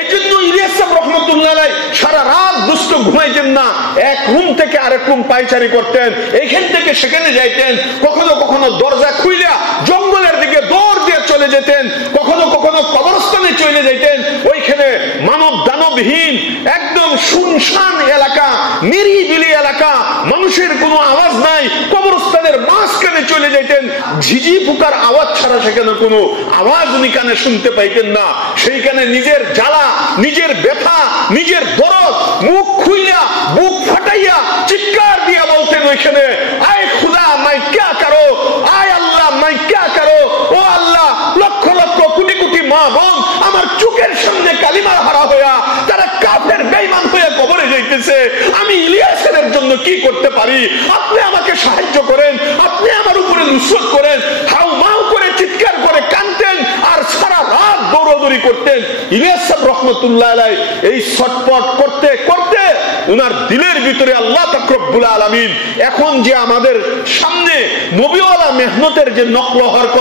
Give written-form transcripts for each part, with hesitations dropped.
এই জন্য ইলিয়াস সাহেব রহমতুল্লাহ আলাইহি সারা রাত দুষ্ট ঘুমাইতেন না, এক রুম থেকে আরেক রুম পায়চারি করতেন, এইখান থেকে সেখানে যাইতেন, কখনো কখনো দরজা খুইলা জঙ্গলের দিকে দৌড় দিয়ে চলে যেতেন, কখনো কখনো কবরস্থানে চলে যাইতেন। ওইখানে মানব দানবহীন একদম শুনশান এলাকা, নিরিবিলি এলাকা, মানুষের কোনো আওয়াজ নাই, কবরস্থানের মাঝখানে চলে যাইতেন, ঝিঝি পোকার আওয়াজ ছাড়া সেখানে কোনো আওয়াজ উনি কানে শুনতে পাইতেন না। সেইখানে নিজের জ্বালা, নিজের ব্যথা, নিজের দরদ মুখ খুইলা বুক ফাটাইয়া চিৎকার দিয়া বলতেন ওইখানে, আয় খুদা মাই ক্যা করো, আয় আল্লাহ মাই ক্যা করো, ও আল্লাহ লক্ষ লক্ষ কোটি কোটি মা বোন আমার চোখের সামনে কালিমার হারা হইয়া তারা কাফের বেঈমান হয়ে কবরে যাইতেছে, আমি ইলিয়াসের জন্য কি করতে পারি? আপনি আমাকে সাহায্য করেন, আপনি আমার উপরে নুসরত করেন। হাউ মাউ করে চিৎকার করে কাঁদতেন আর সারা রাত দৌড়াদৌড়ি করতেন। ইলিয়াস সাহেব রহমতুল্লাহ আলাইহি এই ছটপট করতে করতে উনার দিলের ভিতরে আল্লাহ পাক রব্বুল আলামিন এখন যে আমাদের সামনে নবীওয়ালা মেহনতের যে নকল হরকত,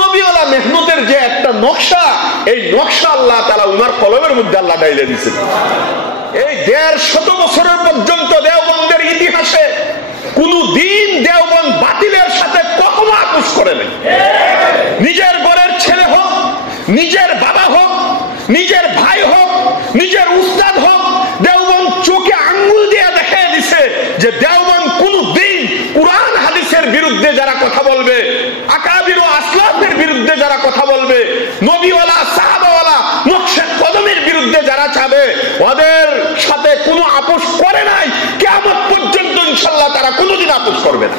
নবীওয়ালা মেহনতের যে একটা নকশা, এই নকশা আল্লাহ তাআলা উনার কলমের মধ্যে আল্লাহ ডাইলে দিয়েছেন। এই 150 বছরের পর্যন্ত দেওবন্দের ইতিহাসে কোন দিন দেওবন্দ বাতিলের সাথে কখনো আপোষ করে নাই। নিজের ঘরের ছেলে হোক, নিজের বাবা হোক, নিজের ভাই হোক, নিজের উস্তাদ হোক, দেওবন্দ চোখে আঙ্গুল দিয়ে দেখায় দিছে যে দেওবন্দ কোন দিন কুরআন হাদিসের বিরুদ্ধে যারা কথা বলবে, আকাবির ও আসলাফের বিরুদ্ধে যারা কথা বলবে, নবীওয়ালা সাহাবাওয়ালা নকশে কদমের বিরুদ্ধে যারা চাবে, ওদের সাথে কোনো আপোষ করে নাই। কিয়ামত পর্যন্ত ইনশাআল্লাহ তারা কোনোদিন আপোষ করবে না।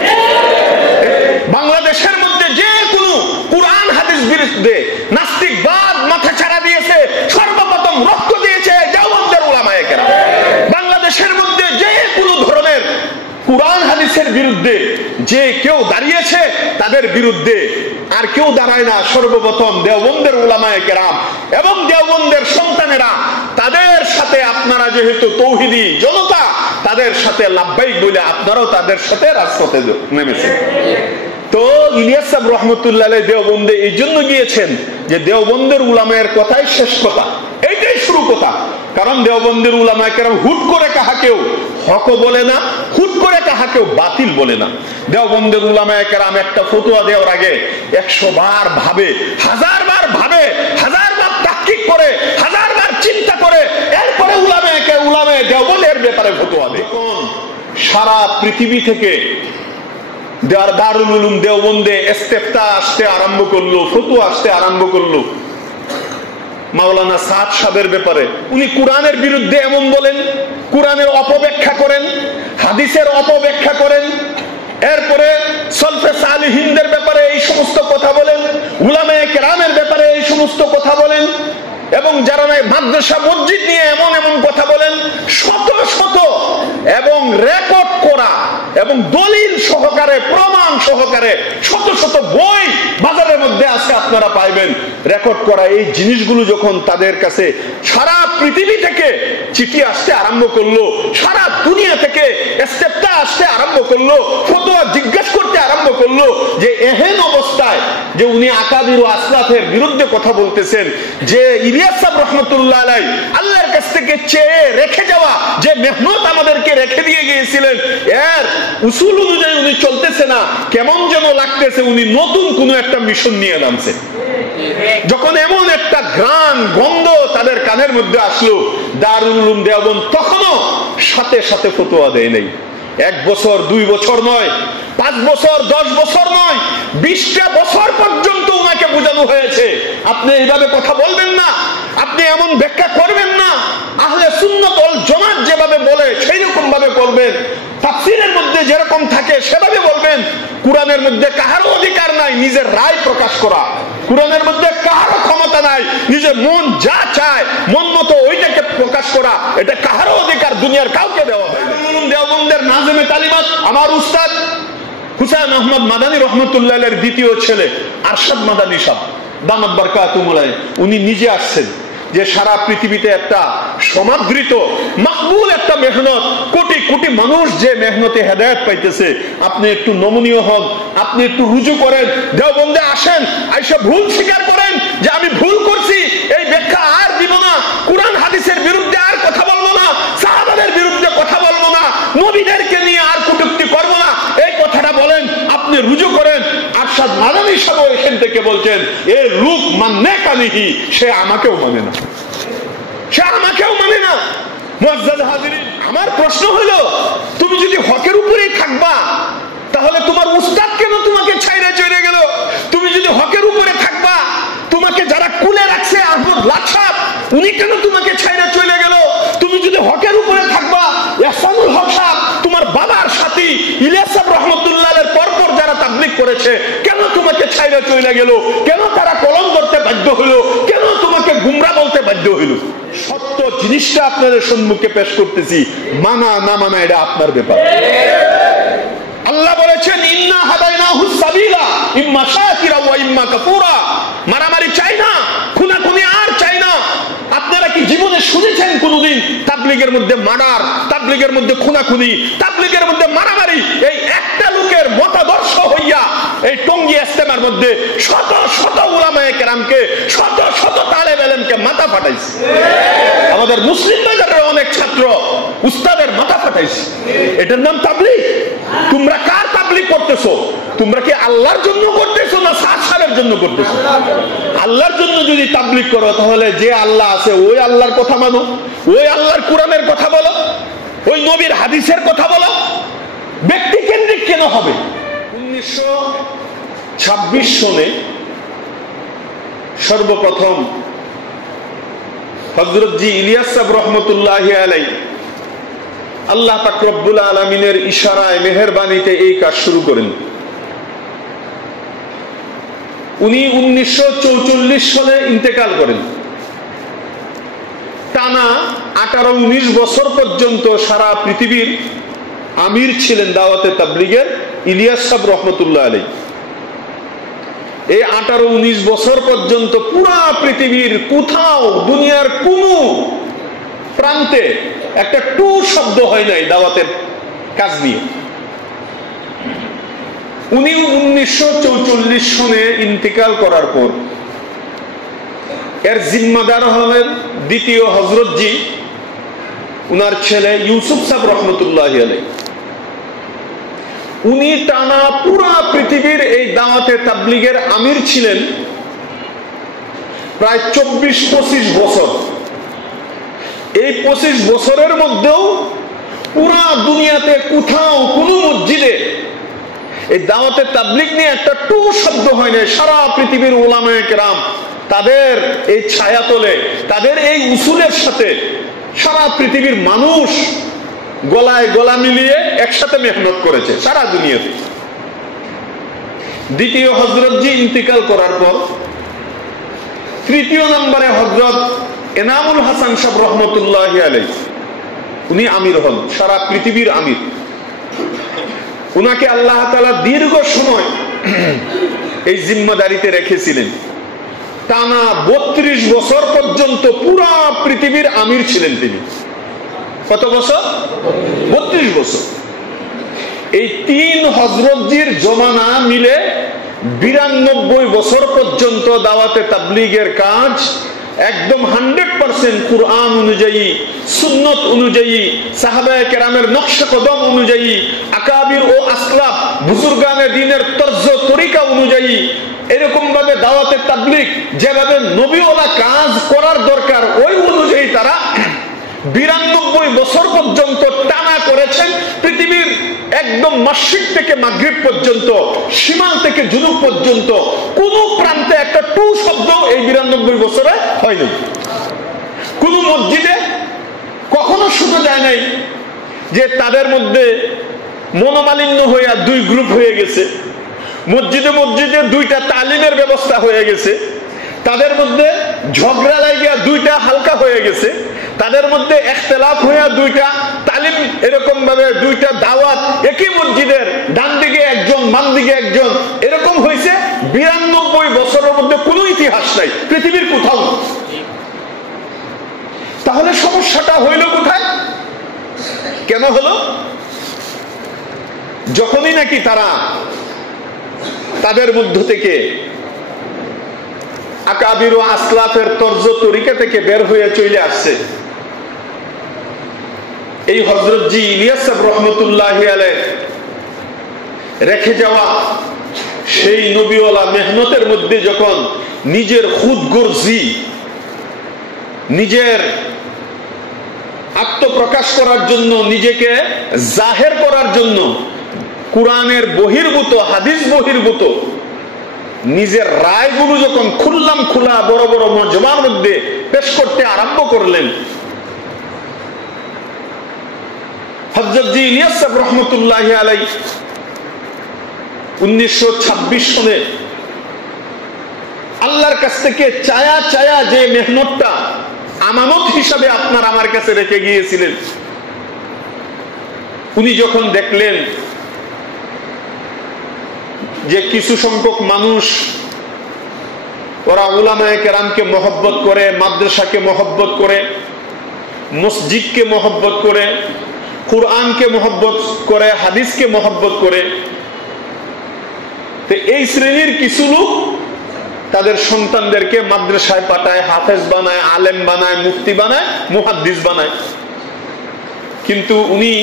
বাংলাদেশের মধ্যে যে কোনো কুরআন হাদিস বিরুদ্ধে নাস্তিকবাদ মাথা ছাড়া দিয়েছে, সর্বপ্রথম রক্ত দিয়েছে দেওবন্দের উলামায়ে কেরাম। বাংলাদেশের মধ্যে যে কোনো ধরনের কুরআন হাদিসের বিরুদ্ধে যে কেউ দাঁড়িয়েছে, তাদের বিরুদ্ধে আর কেউ দাঁড়ায় না, সর্বপ্রথম দেওবন্দের উলামায়ে কেরাম এবং দেওবন্দের সন্তানেরা। তাদের সাথে আপনারা যেহেতু তৌহিদি জনতা, তাদের সাথে লাব্বাইক বলে আপনারাও তাদের সাথে রাজপথে নেমেছেন। তো ইলিয়াস সাহেব রহমতুল্লাহ আলাইহি দেওবন্দে এই জন্য গিয়েছেন যে দেওবন্দের উলামায়ের কথাই শেষ কথা, এইটাই শুরু কথা। কারণ দেওবন্দের উলামায়ে কেরাম হুট করে কাহাকেও হক বলে না, হুট করে কাহাকেও বাতিল বলে না। দেওবন্দের উলামায়ে কেরাম একটা ফতোয়া দেওয়ার আগে 100 বার ভাবে, 1000 বার ভাবে, 1000 বার তাহকিক করে, 1000 বার চিন্তা করে এরপরে উলামায়ে দেওবন্দের ব্যাপারে ফতোয়া দেয়। সারা পৃথিবী থেকে দারুল উলুম দেওবন্দে ইস্তেফতা আসতে আরম্ভ করলো, ফতোয়া আসতে আরম্ভ করলো মাওলানা সাদ সাহেবের ব্যাপারে। উনি কোরআনের বিরুদ্ধে এমন বলেন, কোরআনের অপব্যাখ্যা করেন, হাদিসের অপব্যাখ্যা করেন, এরপরে সলফে সালিহিনদের ব্যাপারে এই সমস্ত কথা বলেন, উলামায়ে কেরামের ব্যাপারে এই সমস্ত কথা বলেন, এবং যারা মাদ্রাসা মসজিদ নিয়ে এমন এমন কথা বলেন, শত শত এবং রেকর্ড করা এবং দলিল সহকারে, প্রমাণ সহকারে শত শত বই বাজারের মধ্যে আছে, আপনারা পাইবেন রেকর্ড করা। এই জিনিসগুলো যখন তাদের কাছে সারা পৃথিবী থেকে চিঠি আসতে আরম্ভ করলো, সারা দুনিয়া থেকে ইস্তেফতা আসতে আরম্ভ করলো, ফতোয়া জিজ্ঞাসা করতে আরম্ভ করলো যে এহেন অবস্থায় যে উনি আকাবির ও আসলাফের বিরুদ্ধে কথা বলতেছেন, যে ইলিয়াস সাহেব রহমতুল্লাহ আলাইহি আল্লাহর কাছ থেকে চেয়ে রেখে যাওয়া যে মেহনত আমাদেরকে রেখে দিয়ে গিয়েছিলেন, এর উসুল অনুযায়ী উনি চলতেছে না, কেমন যেন লাগতেছে উনি নতুন কোন একটা মিশন নিয়ে নামছে। যখন এমন একটা ঘ্রাণ গন্ধ তাদের কানের মধ্যে আসলো, দারুল উলুম দেওবন্দ তখনও সাথে সাথে ফতোয়া দেয় নাই। 1 বছর 2 বছর নয়, 5 বছর 10 বছর নয়, 20টা বছর পর্যন্ত উনাকে বোঝানো হয়েছে আপনি এইভাবে কথা বলবেন না, আপনি এমন ব্যাখ্যা করবেন না, আহলে সুন্নাত ওয়াল জামাত যেভাবে বলে সেই রকম ভাবে করবেন, তাফসীরের মধ্যে যেরকম থাকে সেভাবে বলবেন। কোরআনের মধ্যে কাহারও অধিকার নাই নিজের রায় প্রকাশ করা, কোরআনের মধ্যে কাহারও ক্ষমতা নাই নিজের মন যা চায় মন মতো ওইটাকে প্রকাশ করা, এটা কাহারও অধিকার দুনিয়ার কাউকে দেওয়া হয় না। দেওবন্দের নাজমে তালিমাত আমার উস্তাদ হুসাইন আহমদ মাদানী রহমতুল্লাহ আলাইহির দ্বিতীয় ছেলে আরশাদ মাদানী সাহেব দামাত বারকাতুহুম, উনি নিজে আসছেন যে সারা পৃথিবীতে একটা সমাদৃত মাকবুল একটা মেহনত, কোটি কোটি মানুষ যে মেহনতে হেদায়েত পাইতেছে, আপনি একটু নমনীয় হন, আপনি একটু রুজু করেন, দেওবন্দে আসেন, আইসা ভুল স্বীকার করেন যে আমি ভুল করছি, এই ব্যাখ্যা আর দিব না, কোরআন এখান থেকে বলছেন এ লোক মানে কানিহি, সে আমাকেও মানে না, সে আমাকেও মানে না। মুআজ্জাজ হাজিরিন, আমার প্রশ্ন হলো, তুমি যদি হকের উপরেই থাকবা তাহলে তোমার উস্তাদ কেন তোমাকে ছাইরে চলে গেল? তুমি যদি হকের উপরে থাকবা, তোমাকে যারা কুলে রাখছে আহমদ লাছাপ, উনি কেন তোমাকে ছাইরে চলে গেল? তুমি যদি হকের উপরে থাকবা, ইহসানুল হক সাহেব, তোমার বাবার সাথী ইলিয়াস সাহেব রহমতুল্লাহ এর পরপর যারা তাবলীগ করেছে, কেন তোমাকে ছাইরে চলে গেল? কেন তারা কলম ধরতে বাধ্য হলো? কেন তোমাকে গুমরা বলতে বাধ্য হইল? সত্য জিনিসটা আপনাদের সম্মুখে পেশ করতেছি, মানা না মানা এটা আপনার ব্যাপার। আল্লাহ বলেছেন ইন্না হাদাইনাহুস সাবিলা ইম্মা শাকিরা ওয়া ইম্মা কাফুরা। মারামারি চাই না, খুনাখুনি আর চাই না। আপনারা কি জীবনে শুনেছেন কোনদিন তাবলীগের মধ্যে মার্ডার, তাবলীগের মধ্যে খুনাখুনি, তাবলীগের মধ্যে মারামারি? এই একটা লোকের মতাদর্শ হইয়া এই টঙ্গী ইজতেমার মধ্যে শত শত উলামায়ে কেরামকে, শত শত তালেব ইলমকে মাথা ফাটাইছে। আমাদের মুসলিম বাজারের অনেক ছাত্র উস্তাদের মাথা ফাটাইছে। এটার নাম তাবলীগ? তোমরা কার তাবলীগ করতেছো? তোমরা কি আল্লাহর জন্য করতেছো না সাহাবের জন্য করতেছো? আল্লাহর জন্য যদি তাবলীগ করো তাহলে যে আল্লাহ আছে ওই আল্লাহর কথা মানো, ওই আল্লাহর কোরআনের কথা বলো, ওই নবীর হাদিসের কথা বলো। ব্যক্তি কেন্দ্রিক কেন হবে? 1926 সনে সর্বপ্রথম হযরত জি ইলিয়াস সাহেব রহমতুল্লাহি আলাইহি আল্লাহ পাক রব্বুল আলামিনের ইশারায় মেহেরবানিতে এই কাজ শুরু করেন। উনি 1944 সালে ইন্তেকাল করেন। টানা 18-19 বছর পর্যন্ত সারা পৃথিবীর আমির ছিলেন দাওয়াতে তাবলীগের ইলিয়াস সাহেব রহমতুল্লাহ আলাইহি। এই 18-19 বছর পর্যন্ত পুরা পৃথিবীর কোথাও, দুনিয়ার কোন প্রান্তে একটা টু শব্দ হয় নাই দাওয়াতের কাজ নিয়ে। উনি 1944 সনে ইন্তেকাল করার পর এর জিম্মাদার হলেন দ্বিতীয় হযরত জি, উনার ছেলে ইউসুফ সাহেব রহমতুল্লাহি আলাইহি। উনি টানা পুরা পৃথিবীর এই দাওয়াতে তাবলীগের আমির ছিলেন প্রায় 24-25 বছর। এই 25 বছরের মধ্যেও পুরা দুনিয়াতে কোথাও কোন মসজিদে এই দাওয়াতে তাবলীগ নিয়ে একটা টু শব্দ হয় না। সারা পৃথিবীর উলামায়ে কেরাম তাদের এই ছায়াতলে, তাদের এই উসুলের সাথে সারা পৃথিবীর মানুষ গলায় গলা মিলিয়ে একসাথে মেহনত করেছে সারা দুনিয়াতে। দ্বিতীয় হযরত জি ইন্তেকাল করার পর তৃতীয় নম্বরে হযরত এনামুল হাসান সাহেব রহমতুল্লাহি আলাইহি, উনি আমির হন, সারা পৃথিবীর আমির। উনাকে আল্লাহ তাআলা দীর্ঘ সময় এই জিম্মাদারিতে রেখেছিলেন। টানা 32 বছর পর্যন্ত পুরা পৃথিবীর আমির ছিলেন তিনি। কত বছর? 32 বছর। এই 3 হযরত জির জমানা মিলে 92 বছর পর্যন্ত দাওয়াতে তাবলীগের কাজ একদম 100% কুরআন অনুযায়ী, সুন্নত অনুযায়ী, সাহাবায়ে কেরামের নকশা কদম অনুযায়ী, আকাবির ও আসলাফ বুজুর্গানে দ্বীনের তর্জ তরিকা অনুযায়ী এরকম ভাবে দাওয়াতে তাবলীগ যেভাবে নবীওয়ালা কাজ করার দরকার ওই অনুযায়ী তারা 92 বছর পর্যন্ত টানা করেছেন। পৃথিবীর একদম মাশরিক থেকে মাগরিব পর্যন্ত, শিমাল থেকে জুনুব পর্যন্ত কোন প্রান্তে একটা টু শব্দ এই 92 বছরে হয়নি। কোন মসজিদে কখনো শোনা যায় নাই যে তাদের মধ্যে মনোমালিন্য হইয়া 2 গ্রুপ হয়ে গেছে, মসজিদে মসজিদে 2টা তালিমের ব্যবস্থা হয়ে গেছে, তাদের মধ্যে ঝগড়া লাগিয়া 2টা হালকা হয়ে গেছে, তাদের মধ্যে ইখতিলাফ হইয়া 2টা তালিম, এরকম ভাবে 2টা দাওয়াত একই মসজিদের ডান দিকে একজন বাম দিকে একজন, এরকম হয়েছে 92 বছরের মধ্যে কোনো ইতিহাস নাই পৃথিবীর কোথাও। তাহলে সমস্যাটা হইল কোথায়? কেন হলো? যখনই নাকি তারা তাদের মধ্য থেকে আকাবির ও আসলাফের তর্জ তরিকা থেকে বের হয়ে চলে আসছে, এই হযরত জি ইলিয়াস সাহেব রহমতুল্লাহি আলাইহি রেখে যাওয়া সেই নবীওয়ালা মেহনতের মধ্যে যখন নিজের খুদগর্জি, নিজের আত্মপ্রকাশ করার জন্য, নিজেকে জাহের করার জন্য কোরআনের বহির্ভূত, হাদিস বহির্ভূত নিজের রায়গুলো যখন খুললাম খোলা বড় বড় মজমার মধ্যে পেশ করতে আরম্ভ করলেন, হযরত জি ইলিয়াস সাহেব রহমতুল্লাহি আলাইহি 1926 সনে আল্লাহর কাছ থেকে চায়া চায়া যে মেহনতটা আমানত হিসাবে আপনার আমার কাছে রেখে গিয়েছিলেন, উনি যখন দেখলেন যে কিছু সংখ্যক মানুষ ওরা উলামায়ে কেরামকে মহব্বত করে, মাদ্রাসাকে মহব্বত করে, মসজিদকে মহব্বত করে, কুরআনকে মহব্বত করে, হাদিসকে মহব্বত করে, তো এই শ্রেণীর কিছু লোক তাদের সন্তানদেরকে মাদ্রাসায় পাঠায়, হাফেজ বানায়, আলেম বানায়, মুফতি বানায়, মুহাদ্দিস বানায়। কিন্তু উনি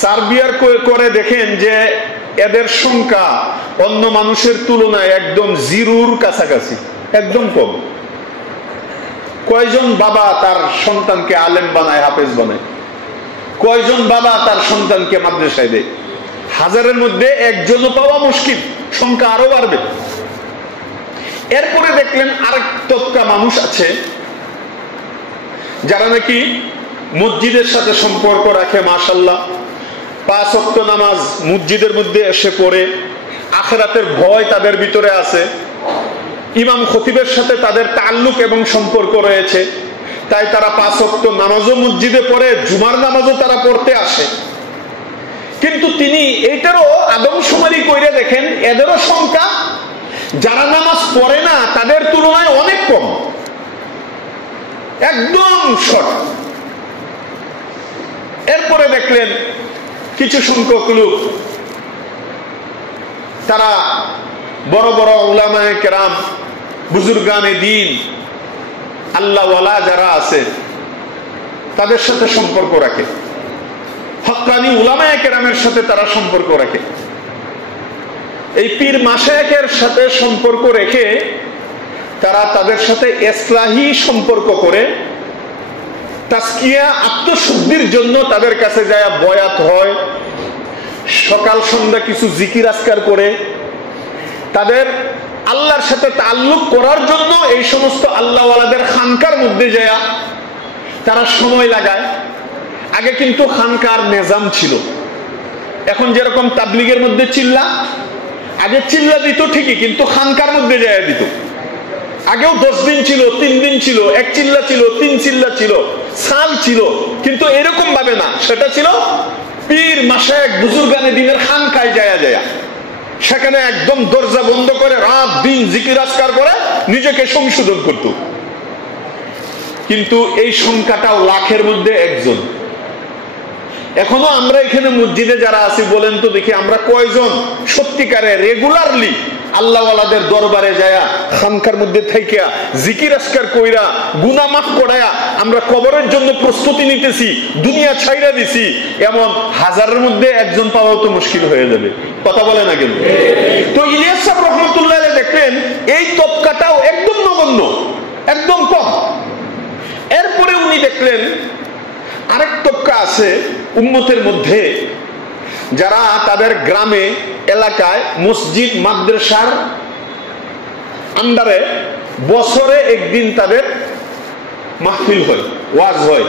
সার্বিয়ার করে দেখেন যে এদের সংখ্যা অন্য মানুষের তুলনায় একদম জিরোর কাছাকাছি, একদম কম। কয়জন বাবা তার সন্তানকে আলেম বানায়, হাফেজ বানায়? কয়জন বাবা তার সন্তানকে মাদ্রাসায় দেয়? হাজারের মধ্যে একজনও পাওয়া মুশকিল, সংখ্যা আরো বাড়বে। এরপরে দেখলেন আরেক তবকা মানুষ আছে যারা নাকি মসজিদের সাথে সম্পর্ক রাখে, মাশাআল্লাহ 5 ওয়াক্ত নামাজ মসজিদের মধ্যে এসে পড়ে, আখিরাতের ভয় তাদের ভিতরে আছে, ইমাম খতিবের সাথে তাদের তাল্লুক এবং সম্পর্ক রয়েছে, তাই তারা 5 ওয়াক্ত নামাজও মসজিদে পড়ে, জুমার নামাজও তারা পড়তে আসে। কিন্তু তিনি এইটারও আদমশুমারি কইরে দেখেন এদেরও সংখ্যা যারা নামাজ পড়ে না তাদের তুলনায় অনেক কম, একদম শর্ট। এরপরে দেখলেন কিছু সংখ্যক লোক তারা বড় বড় উলামায়ে কেরাম, বুজুর্গানে দ্বীন, আল্লাহওয়ালা যারা আছে তাদের সাথে সম্পর্ক রাখে, হক্কানি উলামায়ে কেরামের সাথে তারা সম্পর্ক রাখে। এই পীর মাশায়েখের সাথে সম্পর্ক রেখে তারা তাদের সাথে ইসলাহি সম্পর্ক করে, তাজকিয়া আত্মশুদ্ধির জন্য তাদের কাছে যায় বয়াত হয়, সকাল সন্ধ্যা কিছু জিকির আজকার করে, তাদের আল্লাহর সাথে তাল্লুক করার জন্য এই সমস্ত আল্লাহওয়ালাদের খানকার মধ্যে যায় তারা সময় লাগায়। আগে কিন্তু খানকার নিজাম ছিল, এখন যেরকম তাবলিগের মধ্যে চিল্লা, আগে চিল্লা দিত ঠিকই কিন্তু খানকার মধ্যে যায় দিত। আগেও 10 দিন ছিল, 3 দিন ছিল, 1 চিল্লা ছিল, 3 চিল্লা ছিল, সাল ছিল, কিন্তু এরকম ভাবে না, সেটা ছিল পীর মাশায়েখ বুজুর্গানে দ্বীনের খানকায় যায় যায়, সেখানে একদম দরজা বন্ধ করে রাত দিন জিকির আজকার করে নিজেকে সংশোধন করত। কিন্তু এই সংখ্যাটাও লাখের মধ্যে একজন। এখনো আমরা এখানে মসজিদে যারা আছি বলেন তো দেখি আমরা কয়জন সত্যিকারে রেগুলারলি আল্লাহওয়ালাদের দরবারে যায়া খানকার মধ্যে থাইকা জিকির আজকার কইরা গুনাহ মাফ করায়া আমরা কবরের জন্য প্রস্তুতি নিতেছি, দুনিয়া ছাইরা দিছি, এমন হাজারের মধ্যে একজন পাওয়া তো মুশকিল হয়ে যাবে। কথা বলে না কেন? তো ইলিয়াস সাহেব রহমতুল্লাহ আলাইহি দেখলেন এই তবকাটাও একদম নগণ্য, একদম কম। এরপরে উনি দেখলেন আরেক তবকা আছে উম্মতের মধ্যে যারা তাদের গ্রামে এলাকায় মসজিদ মাদ্রাসার আন্ডারে বছরে একদিন তাদের মাহফিল হয়, ওয়াজ হয়,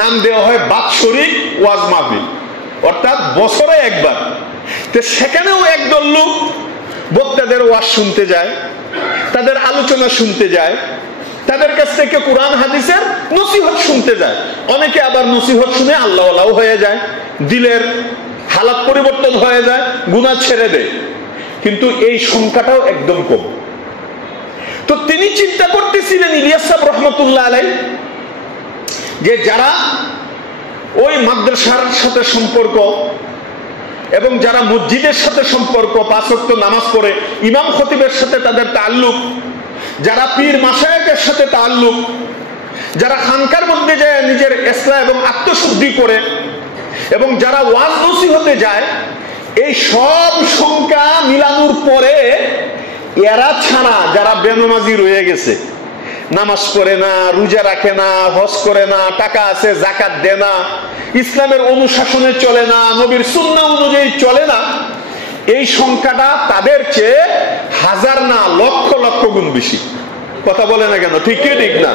নাম দেওয়া হয় বাৎসরিক ওয়াজ মাহফিল, অর্থাৎ বছরে একবার। তো সেখানেও একদল লোক বক্তাদের ওয়াজ শুনতে যায়, তাদের আলোচনা শুনতে যায়, তাদের কাছ থেকে কোরআন হাদিসের নসিহত শুনতে যায়। অনেকে আবার নসিহত শুনে আল্লাহওয়ালাও হয়ে যায়, দিলের হালাত পরিবর্তন হয়ে যায়, গুনাহ ছেড়ে দেয়। কিন্তু এই সংখ্যাটাও একদম কম। তো তিনি চিন্তা করতেছিলেন ইলিয়াস সাহেব রহমতুল্লাহ আলাইহি যে যারা ওই মাদ্রাসার সাথে সম্পর্ক এবং যারা মসজিদের সাথে সম্পর্ক, 5 ওয়াক্ত নামাজ পড়ে, ইমাম খতিবের সাথে তাদের তাল্লুক, যারা পীর মাশায়েখের সাথে তাল্লুক, যারা খানকার মধ্যে যায় নিজের ইসলাহ এবং আত্মশুদ্ধি করে, এবং যারা ওয়াজ নসিহতে যায়, এই সব সংখ্যা মিলানোর পরে এরা ছাড়া যারা বেনামাজি রয়ে গেছে, নামাজ পড়ে না, রোজা রাখে না, হজ করে না, টাকা আছে যাকাত দেয় না, ইসলামের অনুশাসনে চলে না, নবীর সুন্নাহ অনুযায়ী চলে না, এই সংখ্যাটা তাদের চেয়ে হাজার না লক্ষ লক্ষ গুণ বেশি। কথা বলে না কেন? ঠিক কি ঠিক না?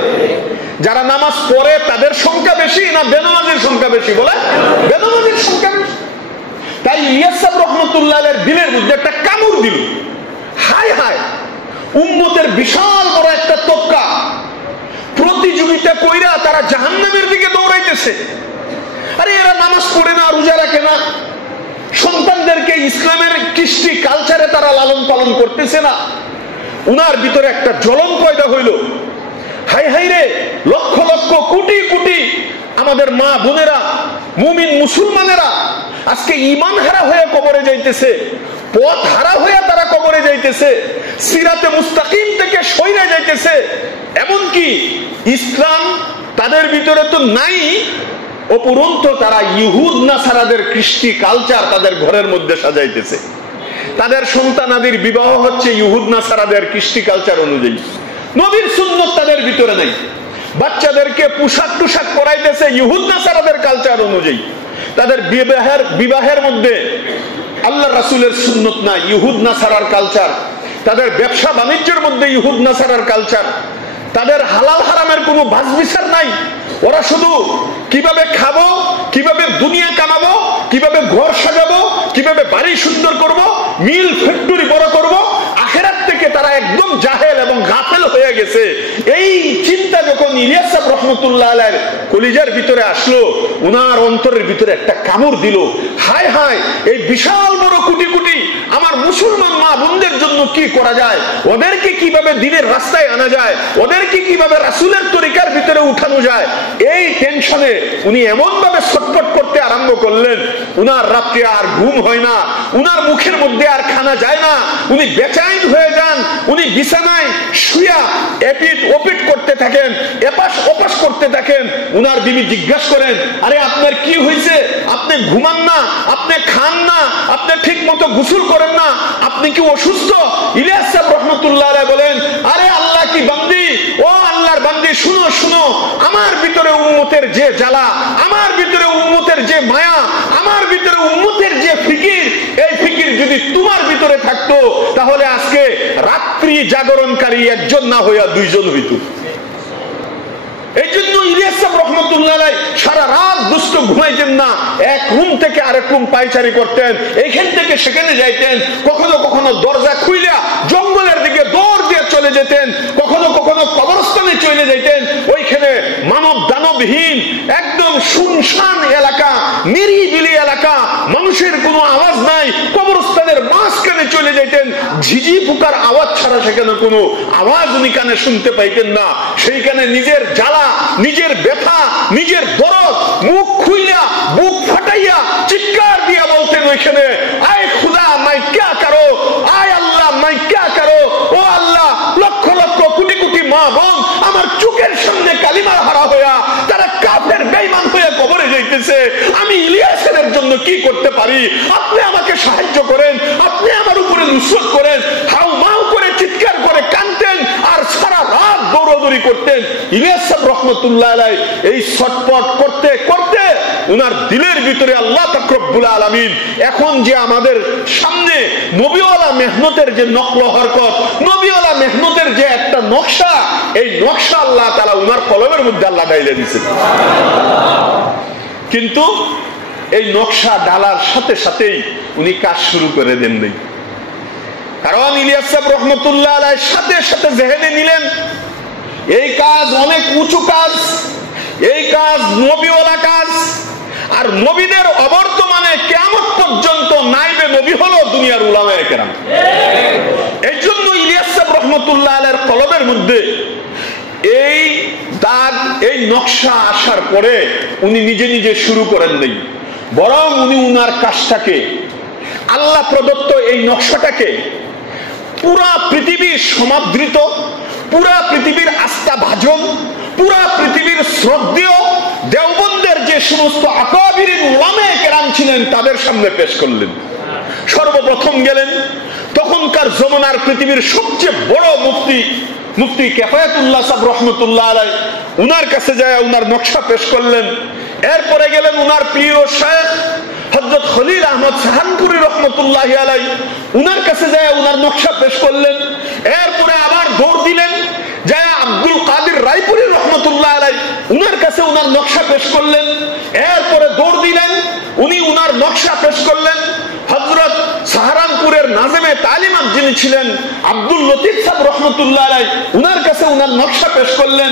যারা নামাজ পড়ে তাদের সংখ্যা বেশি না বেনামাজির সংখ্যা বেশি? বলে বেনামাজির সংখ্যা বেশি। তাই ইলিয়াস সাহেব রহমতুল্লাহের দিলের মধ্যে একটা কামড় দিল, হায় হায় উম্মতের বিশাল বড় একটা তবকা প্রতিযোগিতা কইরা তারা জাহান্নামের দিকে দৌড়াইতেছে। আরে এরা নামাজ পড়ে না, রোজা রাখে না, সন্তানদেরকে ইসলামের কৃষ্টি কালচারে তারা লালন পালন করতেছে না। উনার ভিতরে একটা জ্বলন পয়দা হইল, হাই হাই রে, লক্ষ লক্ষ কোটি কোটি আমাদের মা বোনেরা, মুমিন মুসলমানেরা আজকে ঈমান হারা হয়ে কবরে যাইতেছে, পথ হারা হয়ে তারা কবরে যাইতেছে, সিরাতে মুস্তাকিম থেকে সইরে যাইতেছে। এমনকি ইসলাম তাদের ভিতরে তো নাই, অপরন্ত তারা ইহুদ নাসারাদের কৃষ্টি কালচার তাদের ঘরের মধ্যে সাজাইতেছে। তাদের সন্তানাদির বিবাহ হচ্ছে ইহুদ নাসারাদের কৃষ্টি কালচার অনুযায়ী, নবীর সুন্নত তাদের ভিতরে নাই। বাচ্চাদেরকে পোশাক টুশাক পরাইতেছে ইহুদ নাসারাদের কালচার অনুযায়ী। তাদের বিবাহের মধ্যে আল্লাহ রাসূলের সুন্নত নাই, ইহুদ নাসারার কালচার। তাদের ব্যবসা বাণিজ্যের মধ্যে ইহুদ নাসারার কালচার। তাদের হালাল হারামের কোনো বাছ বিচার নাই। ওরা শুধু কিভাবে খাবো, কিভাবে দুনিয়া কামাবো, কিভাবে ঘর সাজাবো, কিভাবে বাড়ি সুন্দর করব, মিল ফ্যাক্টরি বড় করব, আখিরাত থেকে তারা একদম জাহেল এবং গাফেল হয়ে গেছে। এই চিন্তা যখন ইলিয়াস সাহেব রহমতুল্লাহ আলাইহির কলিজার ভিতরে আসলো, উনার অন্তরের ভিতরে একটা কামড় দিল, হায় হায় এই বিশাল বড় কোটি কোটি আমার মুসলমান মা বোনদের জন্য কি করা যায়, ওদেরকে কিভাবে দ্বীনের রাস্তায় আনা যায়, ওদেরকে কিভাবে রাসূলের তরিকার ভিতরে উঠানো যায়। এই টেনশনে উনি এমন ভাবে ছটফট করতে আরম্ভ করলেন, উনার রাত্রে আর ঘুম হয় না, উনার মুখের মধ্যে আর খানা যায় না, উনি বেচैन হয়ে যান। উনি বিছানায় শুয়া এপিট ওপিট করতে থাকেন, এপাশ ওপাশ করতে থাকেন। উনার বিবি জিজ্ঞাসা করেন, আরে আপনার কি হয়েছে? আপনি ঘুমান না, আপনি খান না, আপনি ঠিক মতো গোসল করেন না, আপনি কি অসুস্থ? ইলিয়াস সাহেব রহমতুল্লাহ আলাইহি বলেন, আরে আল্লাহ কি বান্দি, ও আল্লাহর বান্দি, শুনো শুনো, আমার ভিতরে উম্মতের যে জ্বালা, আমার ভিতরে উম্মতের যে মায়া, আমার ভিতরে উম্মতের যে ফিকির, এই ফিকির যদি তোমার ভিতরে থাকতো তাহলে আজকে রাত্রি জাগরণকারী একজন না হইয়া দুইজন হইত। এই জন্য ইলিয়াস সাহেব রহমতুল্লাহ আলাইহি সারা রাত দুষ্ট ঘুমাইতেন না, এক রুম থেকে আরেক রুম পায়চারি করতেন, এইখান থেকে সেখানে যাইতেন, কখনো কখনো দরজা খুইলা জঙ্গলের দিকে দৌড় দিয়ে চলে যেতেন, কখনো কখনো কবরস্থানে চলে যাইতেন। ওইখানে মানব দানবহীন একদম শুনশান এলাকা, নিরিবিলি এলাকা, মানুষের কোনো আওয়াজ নাই, কবরস্থানের মাঝখানে চলে যাইতেন, ঝিঝি পোকার আওয়াজ ছাড়া সেখানে কোনো আওয়াজ উনি কানে শুনতে পাইতেন না। সেইখানে নিজের জ্বালা, নিজের ব্যথা, নিজের দরদ মুখ খুইলা বুক ফাটাইয়া চিৎকার দিয়া বলতেন ওইখানে, আয় খুদা মাই ক্যা করো, আয় আল্লাহ মাই ক্যা করো, ও আল্লাহ লক্ষ লক্ষ কোটি কোটি মা বোন আমার চোখের সামনে কালিমার হারা হইয়া তারা কাফের বেঈমান হয়ে কবরে যাইতেছে, আমি ইলিয়াসের জন্য কি করতে পারি? আপনি আমাকে সাহায্য করেন, আপনি আমার উপরে নুসরত করেন। হাউ মাউ করে চিৎকার করে কাঁদতেন আর সারা রাত দৌড়াদৌড়ি করতেন। ইলিয়াস সাহেব রহমতুল্লাহ আলাইহি এই ছটফট করতে করতে উনার দিলের ভিতরে আল্লাহ পাক রব্বুল আলামিন এখন যে আমাদের সামনে নবীওয়ালা মেহনতের যে নকল হরকত, নবীওয়ালা মেহনতের যে একটা নকশা, এই নকশা আল্লাহ তাআলা উনার কলমের মধ্যে আল্লাহ ডাইলে দিয়েছেন। কিন্তু এই নকশা ডালার সাথে সাথেই উনি কাজ শুরু করে দেন নাই। কারণ ইলিয়াস সাহেব রহমতুল্লাহ আলাইহির সাথে সাথে জেহেনে নিলেন এই কাজ অনেক উঁচু কাজ, এই কাজ নবীওয়ালা কাজ, আর নবীদের অবর্তমানে কিয়ামত পর্যন্ত নাইবে নবী হলো দুনিয়ার উলামায়ে কেরাম। এই জন্য ইলিয়াস সাহেব রহমতুল্লাহ আলাইহির কলবের মধ্যে এই দাগ, এই নকশা আসার পরে উনি নিজে নিজে শুরু করেন নাই, বরং উনি উনার কাজটাকে, আল্লাহ প্রদত্ত এই নকশাটাকে পুরা পৃথিবীর সমাদৃত, পুরা পৃথিবীর আস্থা ভাজন, পুরা পৃথিবীর শ্রদ্ধেয় দেওবন্দের যে সমস্ত আকাবিরিন উলামায়ে কেরাম ছিলেন তাদের সামনে পেশ করলেন। সর্বপ্রথম গেলেন তখনকার জমানার পৃথিবীর সবচেয়ে বড় মুফতি কিফায়াতুল্লাহ সাহেব রহমতুল্লাহ আলাইহি, উনার কাছে যায় উনার নকশা পেশ করলেন। এরপরে গেলেন উনার প্রিয় শেখ হযরত খলিল আহমদ সাহানপুরী রহমতুল্লাহ আলাইহি, উনার কাছে যায় উনার নকশা পেশ করলেন। এরপরে আবার দৌড় দিলেন যায় আব্দুল কাদের রায়পুরী রহমতুল্লাহ আলাইহি, উনার কাছে উনার নকশা পেশ করলেন। এরপরে দৌড় দিলেন উনি উনার নকশা পেশ করলেন হযরত সাহারানপুরের নাজেমে তালিমাত যিনি ছিলেন আব্দুল লতিফ সাহেব রহমতুল্লাহ আলাইহি, উনার কাছে উনার নকশা পেশ করলেন।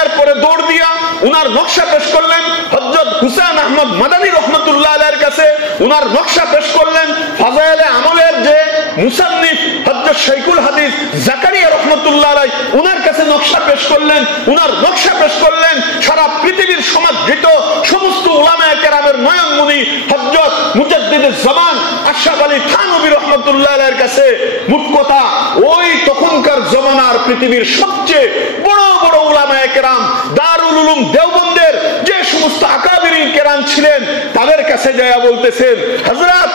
এরপরে দৌড় দিয়া উনার নকশা পেশ করলেন হযরত হুসাইন আহমদ মাদানী রহমতুল্লাহ আলাইহির কাছে, উনার নকশা পেশ করলেন ফাজাইলে আমলের যে মুসান্নিফ হযরত শাইখুল হাদিস জাকারিয়া রহমতুল্লাহ আলাইহি, উনার কাছে নকশা পেশ করলেন। উনার নকশা পেশ করলেন সারা পৃথিবীর সমাদৃত সমস্ত উলামায়ে কেরামের নয়নমণি হযরত মুজাদ্দিদুজ জামান আশরাফ আলী থানভী রহমতুল্লাহ আলাইহির কাছে। মোট কথা ওই তখনকার জমানার পৃথিবীর সবচেয়ে বড় বড় উলামায়ে কেরাম দারুল উলুম দেওবন্দের যে সমস্ত আকাবিরিন কেরাম ছিলেন তাদের কাছে যায় বলতেছেন, হযরত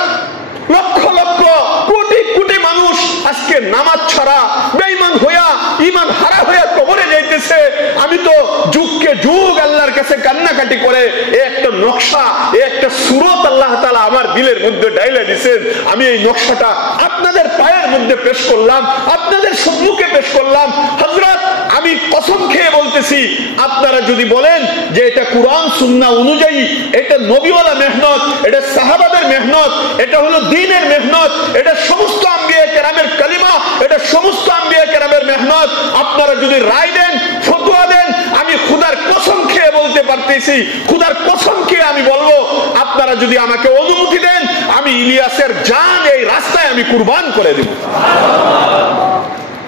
লক্ষ লক্ষ কোটি কোটি মানুষ আজকে নামাজ ছাড়া বেঈমান হইয়া ঈমান হারা হইয়া কবরে যাইতেছে। আমি তো যুগকে যুগ আল্লাহর কাছে কান্নাকাটি করে একটা নকশা একটা সূরত আল্লাহ তাআলা আমার দিলের মধ্যে ডাইলা দিয়েছেন। আমি এই নকশাটা আপনাদের পায়ের মধ্যে পেশ করলাম, আপনাদের সম্মুখে পেশ করলাম। হযরত আমি কসম খেয়ে বলতেছি, আপনারা যদি বলেন যে এটা কুরআন সুন্নাহ অনুযায়ী, এটা নবীওয়ালা মেহনত, এটা সাহাবাদের মেহনত, এটা হলো দ্বীনের মেহনত, এটা সমস্ত আম্বিয়া কেরামের কালিমা, এটা সমস্ত আম্বিয়া কেরামের মেহনত, আপনারা যদি রায় দেন, ফতোয়া দেন, আমি খোদার কসম খেয়ে বলতে পারতেছি, খোদার কসম খেয়ে আমি বলবো, আপনারা যদি আমাকে অনুমতি দেন, আমি ইলিয়াসের জান এই রাস্তায় আমি কুরবান করে দেব।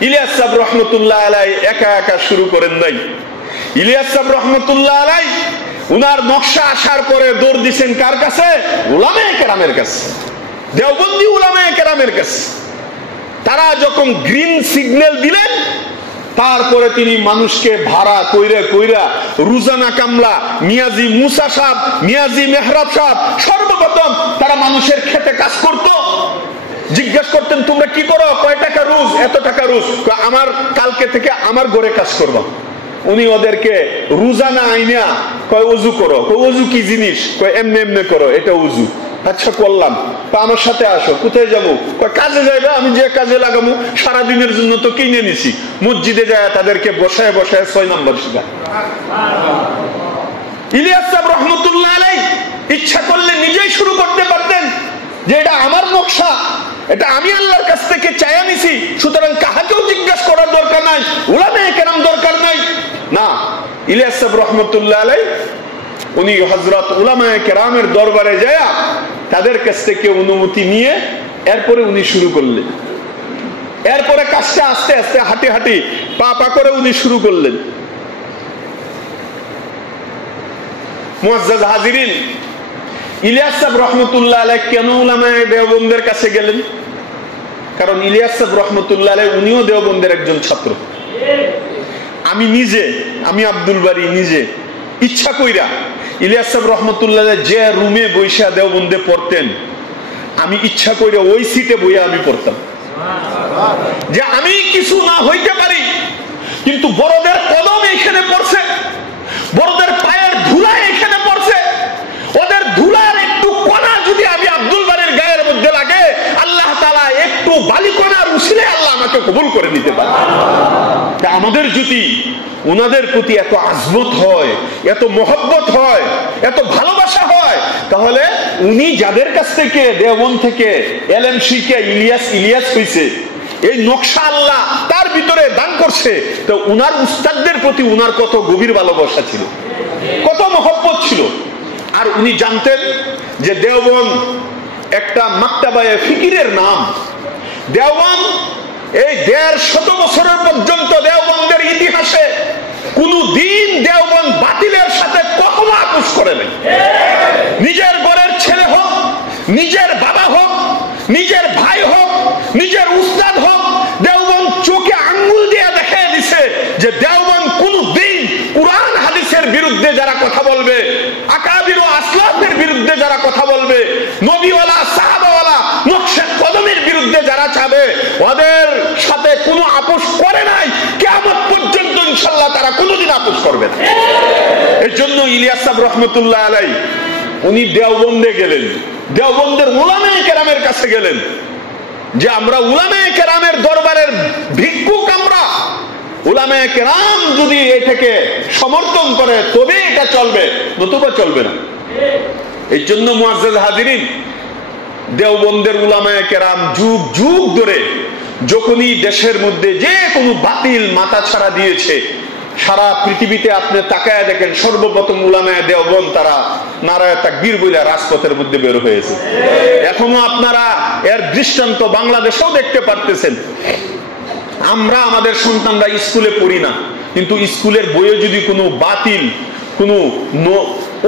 ইলিয়াস সাহেব রহমতুল্লাহ আলাইহি একা একা শুরু করেন নাই। ইলিয়াস সাহেব রহমতুল্লাহ আলাইহি উনার নকশা আসার পরে দৌড় দিচ্ছেন কার কাছে? উলামায়ে কেরামের কাছে, দেওবন্দি উলামায়ে কেরামের কাছে। তারা যখন গ্রিন সিগন্যাল দিলেন, তারপরে তিনি মানুষকে ভাড়া কইরা রুজানা কামলা, মিয়াজি মুসা সাহেব, মিয়াজি মেহরাব সাহেব, সর্বপ্রথম তারা মানুষের খেতে কাজ করত। জিজ্ঞেস করতেন তোমরা কি করো? কয় টাকা রোজ? এত টাকা রোজ। আমার কালকে থেকে আমার ঘরে কাজ করবো। উনি ওদেরকে রোজানা আইনা কয় ওযু করো। কয় ওযু কি জিনিস? কয় এমনি এমনি করো, এটা ওযু। আচ্ছা করলাম, আমার সাথে আসো। কোথায় যাবো? কয় কাজে যাইবে। আমি যে কাজে লাগাবো সারাদিনের জন্য তো কিনে নিছি। মসজিদে যায় তাদেরকে বসায় বসায় 6 নম্বর শিখা। ইলিয়াস সাহেব রহমতুল্লাহ আলাইহি ইচ্ছা করলে নিজেই শুরু করতে পারতেন যে এটা আমার নকশা, এটা আমি আল্লাহর কাছ থেকে চাইয়া নিছি, সুতরাং কাহাকেও জিজ্ঞাসা করার দরকার নাই, উলামায়ে কেরাম দরকার নাই। না, ইলিয়াস সাহেব রহমতুল্লাহ আলাইহি উনি হযরত উলামায়ে কেরামের দরবারে যায় তাদের কাছ থেকে অনুমতি নিয়ে এরপরে উনি শুরু করলেন। এরপরে কাজটা আস্তে আস্তে হাঁটি হাঁটি পা করে উনি শুরু করলেন। মুআজ্জাজ হাজিরিন, ইলিয়াস সাহেব রহমতুল্লাহ আলাইহি কেন উলামায়ে দেওবন্দের কাছে গেলেন? কারণ ইলিয়াস সাহেব রহমতুল্লাহ আলাইহি উনিও দেওবন্দের একজন ছাত্র। আমি আব্দুল বারী নিজে ইচ্ছা কইরা ইলিয়াস সাহেব রহমতুল্লাহ আলাইহি যে রুমে বইসা দেওবন্দে পড়তেন, আমি ইচ্ছা কইরা ওই সিটে বইয়া আমি পড়তাম, যে আমি কিছু না হইতে পারি কিন্তু বড়দের কদম এখানে পড়ছে, বড়দের পায়ের ধুলা এখানে পড়ছে, ওদের ধুলার একটু কণা যদি আমি আব্দুল বারীর গায়ের মধ্যে লাগে, আল্লাহ তাআলা একটু বালিকণার উসিলে আল্লাহ আমাকে কবুল করে নিতে পারে। আমাদের যদি ওনাদের প্রতি এত আজমত হয়, এত মহব্বত হয়, এত ভালোবাসা হয়, তাহলে উনি যাদের কাছ থেকে দেওবন্দ থেকে এলএম শিখে ইলিয়াস হইছে, এই নকশা আল্লাহ তার ভিতরে দান করছে, তো উনার উস্তাদদের প্রতি উনার কত গভীর ভালোবাসা ছিল, কত মহব্বত ছিল। আর উনি জানতেন যে দেওবন্দ একটা মাকতাবায়ে ফিকিরের নাম। দেওবন্দ এই 150 বছরের পর্যন্ত দেওবন্দের ইতিহাসে কোন দিন দেওবন্দ বাতিলের সাথে কখনো আপোষ করে নাই। নিজের ঘরের ছেলে হোক, নিজের বাবা হোক, নিজের ভাই হোক, নিজের উস্তাদ হোক, দেওবন্দ চোখে আঙ্গুল দিয়ে দেখিয়ে দিছে যে দেওবন্দ কোন দিন কুরআন হাদিসের বিরুদ্ধে যারা কথা বলবে, আকাবির ও আসলাফের বিরুদ্ধে যারা কথা বলবে, নবীওয়ালা সাহাবাওয়ালা নকশে কদম করে নাই, কিয়ামত পর্যন্ত ইনশাআল্লাহ তারা কোনোদিন আপোষ করবে না। এর জন্য ইলিয়াস সাহেব রহমতুল্লাহ আলাইহি উনি দেওবন্দে গেলেন, দেওবন্দের উলামায়ে কেরামের কাছে গেলেন যে আমরা উলামায়ে কেরামের দরবারের ভিক্ষুক, আমরা উলামায়ে কেরাম যদি এটাকে সমর্থন করে তবে এটা চলবে, নতুবা চলবে না। এই জন্য মুআজ্জাজ হাজিরিন, দেওবন্দের উলামায়ে কেরাম যুগ যুগ ধরে যখনই দেশের মধ্যে যে কোনো বাতিল মাথা ছাড়া দিয়েছে, সারা পৃথিবীতে আপনি তাকায় দেখেন সর্বপ্রথম উলামায়ে দেওবন্দ তারা নারায়ে তাকবীর বলে রাজপথের মধ্যে বের হয়েছে। এখনো আপনারা এর দৃষ্টান্ত বাংলাদেশেও দেখতে পারতেছেন। আমরা আমাদের সন্তানরা স্কুলে পড়ি না, কিন্তু স্কুলের বইয়ে যদি কোনো বাতিল, কোনো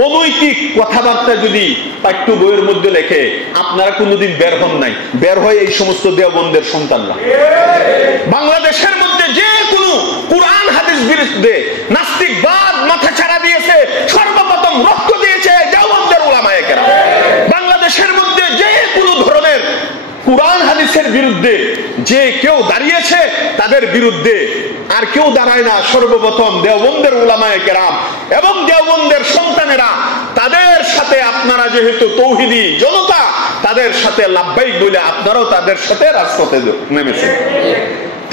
অনৈতিক কথাবার্তা যদি পাঠ্য বইয়ের মধ্যে লেখে, আপনারা কোনোদিন বের হন নাই, বের হয় এই সমস্ত দেওবন্দের সন্তানরা। বাংলাদেশের মধ্যে যে কোনো কুরআন হাদিস বিরুদ্ধে নাস্তিকবাদ মাথা ছাড়া দিয়েছে, সর্বপ্রথম রক্ত দিয়েছে দেওবন্দের উলামায়ে কেরাম। বাংলাদেশের মধ্যে যে কোনো ধরনের কুরআন হাদিসের বিরুদ্ধে যে কেউ দাঁড়িয়েছে, তাদের বিরুদ্ধে আর কেউ দাঁড়ায় না, সর্বপ্রথম দেওবন্দের উলামায়ে কেরাম এবং দেওবন্দের সন্তানেরা। তাদের সাথে আপনারা যেহেতু তৌহিদি জনতা, তাদের সাথে লাব্বাইক বলে আপনারাও তাদের সাথে রাজপথে নেমেছেন।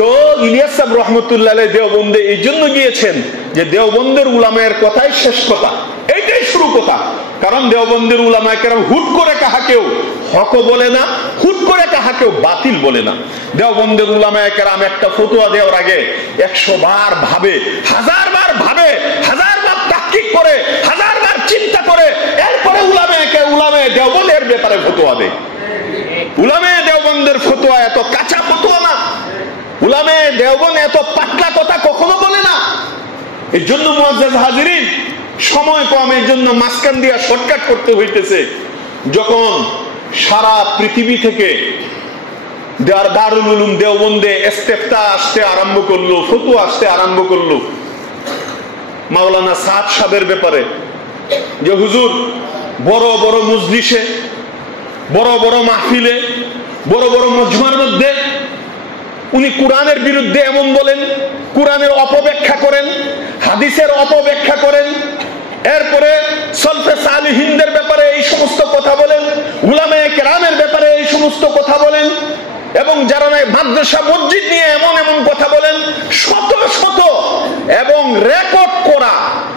তো ইলিয়াস সাহেব রহমতুল্লাহ আলাইহি দেওবন্দে এই জন্য গিয়েছেন যে দেওবন্দের উলামায়ের কথাই শেষ কথা, এইটাই শুরু কথা। কারণ দেওবন্দের উলামায়ে কেরাম হুট করে কাহাকেও হক বলে না, হুট করে কাহাকেও বাতিল বলে না। দেওবন্দের উলামায়ে কেরাম একটা ফতোয়া দেওয়ার আগে 100 বার ভাবে, 1000 বার ভাবে, 1000 বার তাহকিক করে, 1000 বার চিন্তা করে এরপরে উলামায়ে দেওবন্দের ব্যাপারে ফতোয়া দেয়। উলামায়ে দেওবন্দের ফতোয়া এত কাঁচা ফতোয়া না, উলামায়ে দেওবন্দ এত পাতলা কথা কখনো বলে না। এর জন্য মুআজ্জাজ হাজিরিন, সময় কম, এর জন্য মাঝখান দিয়া শর্টকাট করতে হইতেছে। যখন সারা পৃথিবী থেকে দারুল উলুম দেওবন্দে ইস্তেফতা আসতে আরম্ভ করলো, ফতোয়া আসতে আরম্ভ করলো মাওলানা সাদ সাহেবের ব্যাপারে, যে হুজুর বড় বড় মজলিসে, বড় বড় মাহফিলে, বড় বড় মজমার মধ্যে উনি কোরআনের বিরুদ্ধে এমন বলেন, কোরআনের অপব্যাখ্যা করেন, হাদিসের অপব্যাখ্যা করেন, এরপরে সলফে সালিহিনদের ব্যাপারে এই সমস্ত কথা বলেন, উলামায়ে কেরামের ব্যাপারে এই সমস্ত কথা বলেন, এবং যারা মাদ্রাসা মসজিদ নিয়ে এমন এমন কথা বলেন, শত শত এবং রেকর্ড করা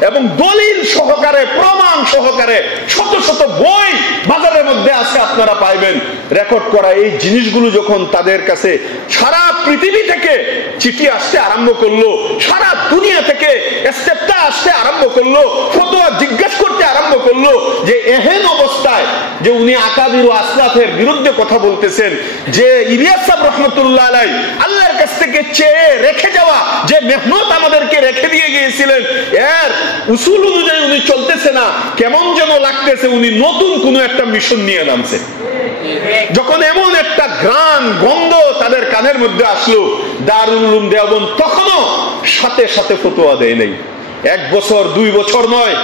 এবং দলিল সহকারে, প্রমাণ সহকারে শত শত বই বাজারের মধ্যে আছে, আপনারা পাইবেন রেকর্ড করা। এই জিনিসগুলো যখন তাদের কাছে সারা পৃথিবী থেকে চিঠি আসতে আরম্ভ করলো, সারা দুনিয়া থেকে ইস্তেফতা আসতে আরম্ভ করলো, ফতোয়া জিজ্ঞাসা করতে আরম্ভ করলো, যে এহেন অবস্থায় যে উনি আকাবির ও আসলাফের বিরুদ্ধে কথা বলতেছেন, যে ইলিয়াস সাহেব রহমতুল্লাহ আলাইহি আল্লাহর কাছ থেকে চেয়ে রেখে যাওয়া যে মেহনত আমাদেরকে রেখে দিয়ে গিয়েছিলেন, এর উসুল অনুযায়ী উনি চলতেছে না, কেমন যেন লাগতেছে উনি নতুন কোন একটা মিশন নিয়ে নামছে। যখন এমন একটা ঘ্রাণ গন্ধ তাদের কানের মধ্যে আসলো, দারুল উলুম দেওবন্দ তখনও সাথে সাথে ফতোয়া দেয় নাই। 1 বছর 2 বছর নয়,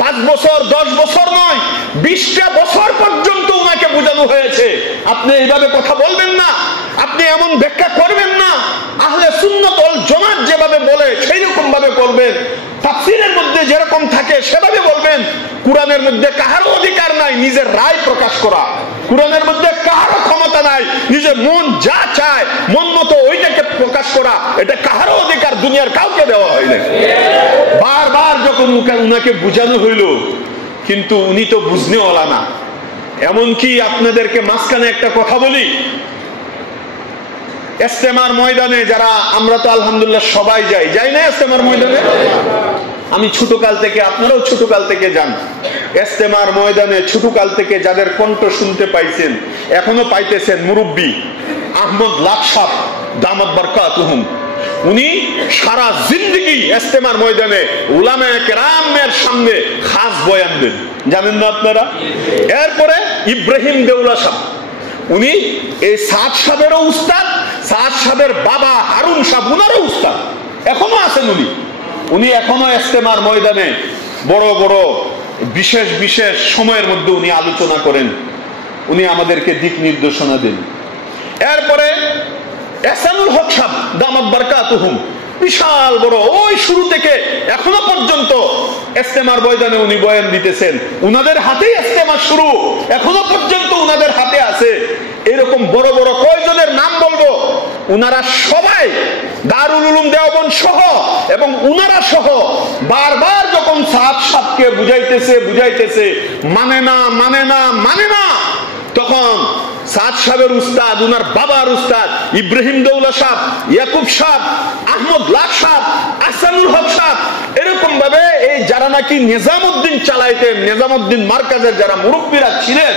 5 বছর 10 বছর নয়, 20টা বছর পর্যন্ত উনাকে বোঝানো হয়েছে আপনি এইভাবে কথা বলবেন না, আপনি এমন ব্যাখ্যা করবেন না, আহলে সুন্নাত ওয়াল জামাত যেভাবে বলে সেই রকম ভাবে করবেন, তাফসীরের মধ্যে যেরকম থাকে সেভাবে বলবেন। কোরআনের মধ্যে কারো অধিকার নাই নিজের রায় প্রকাশ করা, কোরআনের মধ্যে কারো ক্ষমতা নাই নিজের মন যা চায় মন মতো ওইটাকে প্রকাশ করা, এটা কারো অধিকার দুনিয়ার কাউকে দেওয়া হয় না। বারবার যখন উনাকে বুঝানো হইল, কিন্তু উনি তো বুঝনেওয়ালা না। এমনকি আপনাদেরকে মাঝখানে একটা কথা বলি, ইস্তেমার ময়দানে যারা, আমরা তো আলহামদুলিল্লাহ সবাই যাই না ইস্তেমার ময়দানে, আমি ছোটকাল থেকে, আপনারাও ছোটকাল থেকে যান ইস্তেমার ময়দানে। ছোটকাল থেকে যাদের কণ্ঠ শুনতে পাইছেন, এখনো পাইতেছেন, মুরব্বী আহমদ লাকসাব দামাত বারকাতুহুম, উনি সারা জিন্দেগি ইস্তেমার ময়দানে উলামায়ে কেরামের সামনে খাস বয়ান দেন, জানেন না আপনারা। এরপরে ইব্রাহিম দেউলা সাহেব, উনি এই সাদ সাহেবেরও উস্তাদ, সাদ সাহেবের বাবা হারুন সাহেব উনারও উস্তাদ, এখনো আছেন উনি এখনো ইস্তেমার ময়দানে বড় বড় বিশেষ বিশেষ সময়ের মধ্যে উনি আলোচনা করেন, উনি আমাদেরকে দিক নির্দেশনা দেন। এরপরে এহসানুল হক সাহেব দামাত বারকাতুহুম, বিশাল বড়, ওই শুরু থেকে এখনো পর্যন্ত ইস্তেমার বয়ানে উনি বয়ান দিতেছেন, উনাদের হাতেই ইস্তেমা শুরু, এখনো পর্যন্ত উনাদের হাতে আছে। এরকম বড় বড় কয়জনের নাম বলবো, উনারা সবাই দারুল উলুম দেওবন্দ সহ এবং উনারা সহ বারবার যখন সাদ সাহেবকে বুঝাইতেছে মানে না, তখন সাদ সাহেবের উস্তাদ, উনার বাবার উস্তাদ ইব্রাহিম দৌলা সাহেব, ইয়াকুব সাহেব, আহমদ লাখ সাহেব, আহসানুল হক সাহেব, এরকম ভাবে এই যারা নাকি নিজামউদ্দিন চালাইতেন, নিজামউদ্দিন মার্কাজের যারা মুরব্বীরা ছিলেন,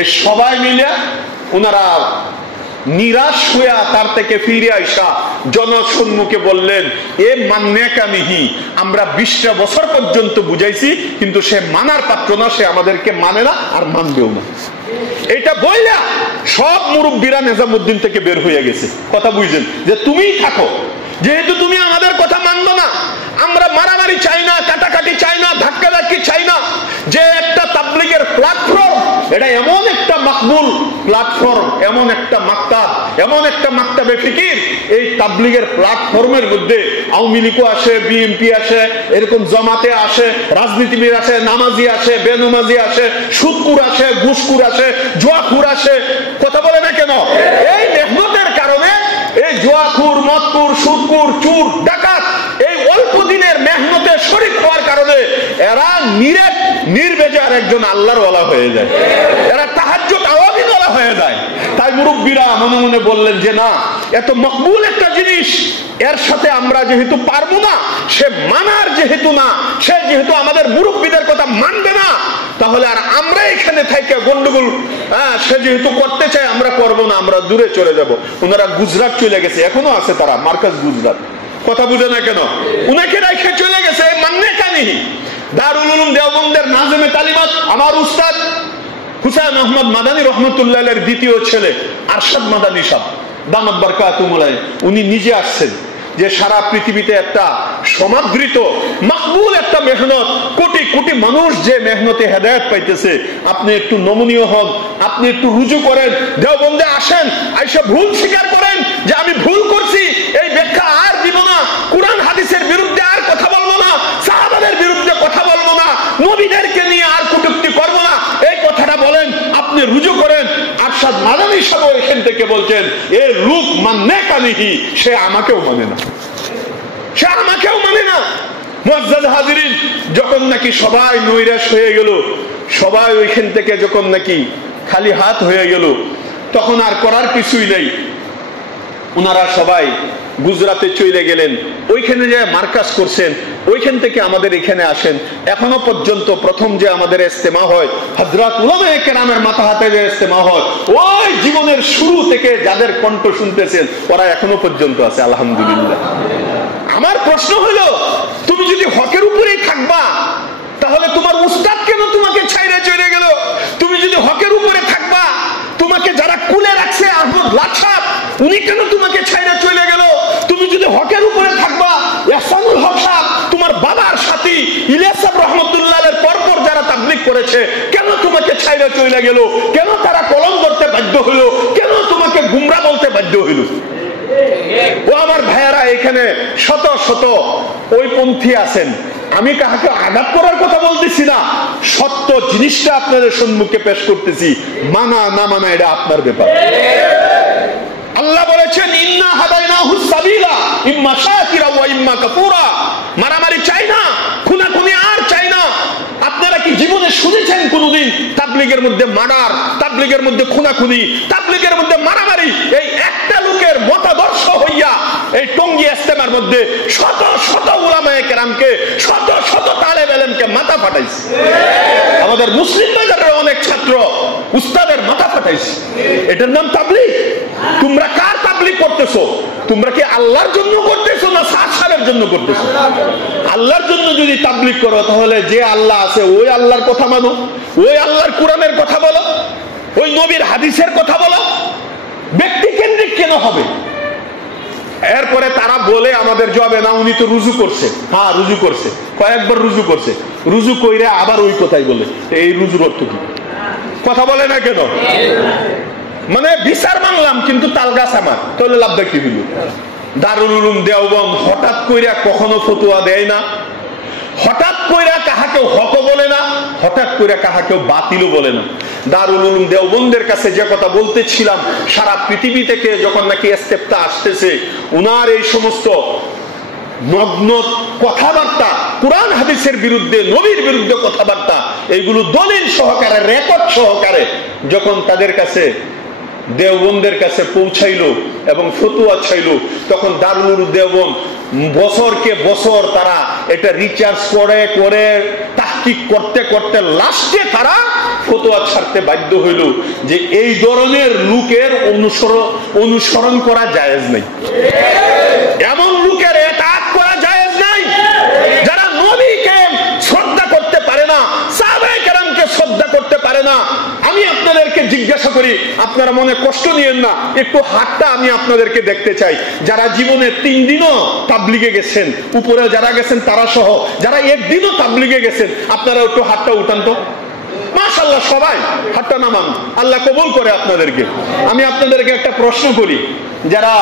এই সবাই মিলে উনারা নিরাশ হইয়া তার থেকে ফিরে আইসা জনসম্মুখে বললেন, এ মান্নে কামিহি, আমরা 20টা বছর পর্যন্ত বুঝাইছি, কিন্তু সে মানার পাত্র না, সে আমাদেরকে মানে না আর মানবেও না। এটা বললা সব মুরব্বীরা নিজামউদ্দিন থেকে বের হয়ে গেছে। কথা বুঝলেন? যে তুমিই থাকো, যেহেতু তুমি আমাদের কথা মানবো না, আমরা মারামারি চাই না, কাটাকাটি চাই না, ধাক্কাধাক্কি চাই না। যে একটা তাবলীগের প্ল্যাটফর্ম, এটা এমন একটা মাকবুল প্ল্যাটফর্ম, এমন একটা মাকতাব, এমন একটা মাকতাবে ফিকির, এই তাবলীগের প্ল্যাটফর্মের মধ্যে আওয়ামী লীগও আসে, বিএনপি আসে, এরকম জামাতে আসে, রাজনীতিবিদ আসে, নামাজি আসে, বেনামাজি আসে, সুদকুর আসে, ঘুষকুর আসে, জুয়াখুর আসে। কথা বলে না কেন? এই মেহনতের কারণে এই জুয়াখুর, মদকুর, সুদকুর, চুর, ডাকাত এই অল্প দিনের মেহনতে শরীক হওয়ার কারণে এরা নির্বেজার একজন আল্লাহর ওয়ালা হয়ে যায়, এরা তাহাজ্জুদ আওয়ামী ওয়ালা হয়ে যায়। তাই মুরব্বীরা মনে মনে বললেন যে না, এত মকবুল একটা জিনিস, এর সাথে আমরা যেহেতু পারবো না, সে মানার যেহেতু না, সে যেহেতু আমাদের মুরব্বীদের কথা মানবে না, তাহলে আর আমরা এখানে থেকে গন্ডগোল, সে যেহেতু করতে চায় আমরা করবো না, আমরা দূরে চলে যাব। ওনারা গুজরাট চলে গেছে, এখনো আছে তারা, মার্কাজ গুজরাট। কথা বুঝে না কেন? উনাকে রেখে চলে গেছে মান্নে কানিহি। দারুল উলুম দেওবন্দের নাজমে তালিমাত আমার উস্তাদ হুসাইন আহমদ মাদানী রহমতুল্লাহের দ্বিতীয় ছেলে আরশাদ মাদানী সাহেব দামাত বারকাতুহুম, উনি নিজে আসছেন যে সারা পৃথিবীতে একটা সমাদৃত মাকবুল একটা মেহনত, কোটি কোটি মানুষ যে মেহনতে হেদায়েত পাইতেছে, আপনি একটু নমনীয় হন, আপনি একটু রুজু করেন, দেওবন্দে আসেন, আইসা ভুল স্বীকার করেন যে আমি ভুল করছি, এই ব্যাখ্যা আর দিব না, কুরআন হাদিসের বিরুদ্ধে আর কথা বলবো না, সাহাবাদের বিরুদ্ধে কথা বলবো না, নবীদেরকে নিয়ে আর কটূক্তি করবো না, এই কথাটা বলেন, আপনি রুজু করেন। আরশাদ মাদানী সাহেব এখান থেকে বলছেন, এ লোক মান্নে কানিহি, সে আমাকেও মানে না, সে আমাকেও মানে না। মুআজ্জাজ হাজিরিন, যখন নাকি সবাই নৈরাশ হয়ে গেল, সবাই ওইখান থেকে যখন নাকি খালি হাত হয়ে গেল, তখন আর করার কিছুই নেই, ওনারা সবাই গুজরাতে চলে গেলেন, ওইখানে যে মার্কাজ করছেন, ওইখান থেকে আমাদের এখানে আসেন। এখনো পর্যন্ত প্রথম যে আমাদের ইস্তেমা হয়, হযরত উলামায়ে কেরামের মাথা হাতে যে ইস্তেমা হয়, ওই জীবনের শুরু থেকে যাদের কণ্ঠ শুনতেছেন, ওরা এখনো পর্যন্ত আছে, আলহামদুলিল্লাহ। আমার প্রশ্ন হলো, তুমি যদি হকের উপরেই থাকবা, তাহলে তোমার উস্তাদ কেন তোমাকে ছাইরে চলে গেল? তুমি যদি হকের উপরে থাকবা, তোমাকে যারা কুলে রাখছে আহমদ লাখ সাহেব, উনি কেন তোমাকে ছাইরে চলে গেল? তুমি যদি হকের উপরে থাকবা, ইহসানুল হক সাহেব, তোমার বাবার সাথী ইলিয়াস সাহেব রহমতুল্লাহের পরপর যারা তাবলীগ করেছে, কেন তোমাকে ছাইরে চলে গেল? কেন তারা কলম করতে বাধ্য হলো? কেন তোমাকে গুমরা বলতে বাধ্য হইল? ও আমার ভাইয়েরা, এখানে শত শত ওই পন্থী আছেন, আমি কাহাকে আঘাত করার কথা বলতেছি না, সত্য জিনিসটা আপনাদের সম্মুখে পেশ করতেছি, মানা না মানা এটা আপনার ব্যাপার। আল্লাহ বলেছেন, ইন্না হাদাইনাহু সাবিলা ইম্মা শাকিরা ওয়া ইম্মা কাফুরা। মারামারি চাই না, খুনাখুনি আর চাই না। আপনারা কি জীবনে শুনেছেন কোনদিন তাবলীগের মধ্যে মার্ডার, তাবলীগের মধ্যে খুনাখুনি, তাবলীগের মধ্যে মারামারি? এই একটা লোকের মতাদর্শ হইয়া এই টঙ্গী ইস্তেমার মধ্যে শত শত উলামায়ে কেরামকে, শত শত তালেব ইলমকে মাথা ফাটাইছে। আমাদের মুসলিম বাজারের অনেক ছাত্র উস্তাদের মাথা ফাটাইছে। এটার নাম তাবলীগ? তোমরা কার তাবলীগ করতেছো? তোমরা কি আল্লাহর জন্য করতেছো না সাহাবের জন্য করতেছো? আল্লাহর জন্য যদি তাবলীগ করো, তাহলে যে আল্লাহ আছে ওই আল্লাহর কথা মানো, ওই আল্লাহর কোরআনের কথা বলো, ওই নবীর হাদিসের কথা বলো। ব্যক্তি কেন্দ্রিক কেন হবে? এরপরে তারা বলে আমাদের জবাবে, না উনি তো রুজু করছে। হ্যাঁ, রুজু করছে, কয়েকবার রুজু করছে, রুজু কইরে আবার ওই কথাই বলে। এই রুজুর অর্থ কি? কথা বলে না কেন? মানে বিচার মানলাম কিন্তু তাল গাছ আমার, তাহলে লাভটা কি হইল? দারুল উলুম দেওবন্দ হঠাৎ কইরা কখনো ফতোয়া দেয় না, হঠাৎ কইরা কাহাকেও হক বলে না, হঠাৎ কইরা কাহাকেও বাতিলও বলে না। দারুল উলুম দেওবন্দের কাছে যে কথা বলতেছিলাম, সারা পৃথিবী থেকে যখন নাকি ইস্তেফতা আসতেছে, উনার এই সমস্ত নগ্ন কথাবার্তা, কুরআন হাদিসের বিরুদ্ধে, নবীর বিরুদ্ধে কথাবার্তা, এইগুলো দলিল সহকারে, রেকর্ড সহকারে যখন তাদের কাছে, দেওবন্দের কাছে পৌঁছাইলো এবং ফতোয়া চাইলো, তখন দারুল উলুম দেওবন্দ বছরকে বছর তারা এটা রিসার্চ করে করে তাহকিক করতে করতে লাস্টে তারা ফতোয়া ছাড়তে বাধ্য হইল যে এই ধরনের লোকের অনুসরণ করা জায়েজ নাই, এমন লোকের এতাআত করা জায়েজ নাই যারা নবীকে শ্রদ্ধা করতে পারে না, সাহাবায়ে কেরামকে শ্রদ্ধা করতে পারে না। আমি আপনাদেরকে জিজ্ঞাসা করি, আপনারা মনে কষ্ট নিয়েন না, একটু হাতটা আমি আপনাদেরকে দেখতে চাই। যারা জীবনে 3 দিনও তাবলিগে গেছেন, উপরে যারা গেছেন তারা সহ, যারা একদিনও তাবলিগে গেছেন, আপনারা একটু হাতটা উঠান তো। মাশাআল্লাহ, সবাই হাতটা নামান, আল্লাহ কবুল করে আপনাদেরকে। আমি আপনাদেরকে একটা প্রশ্ন করি, যারা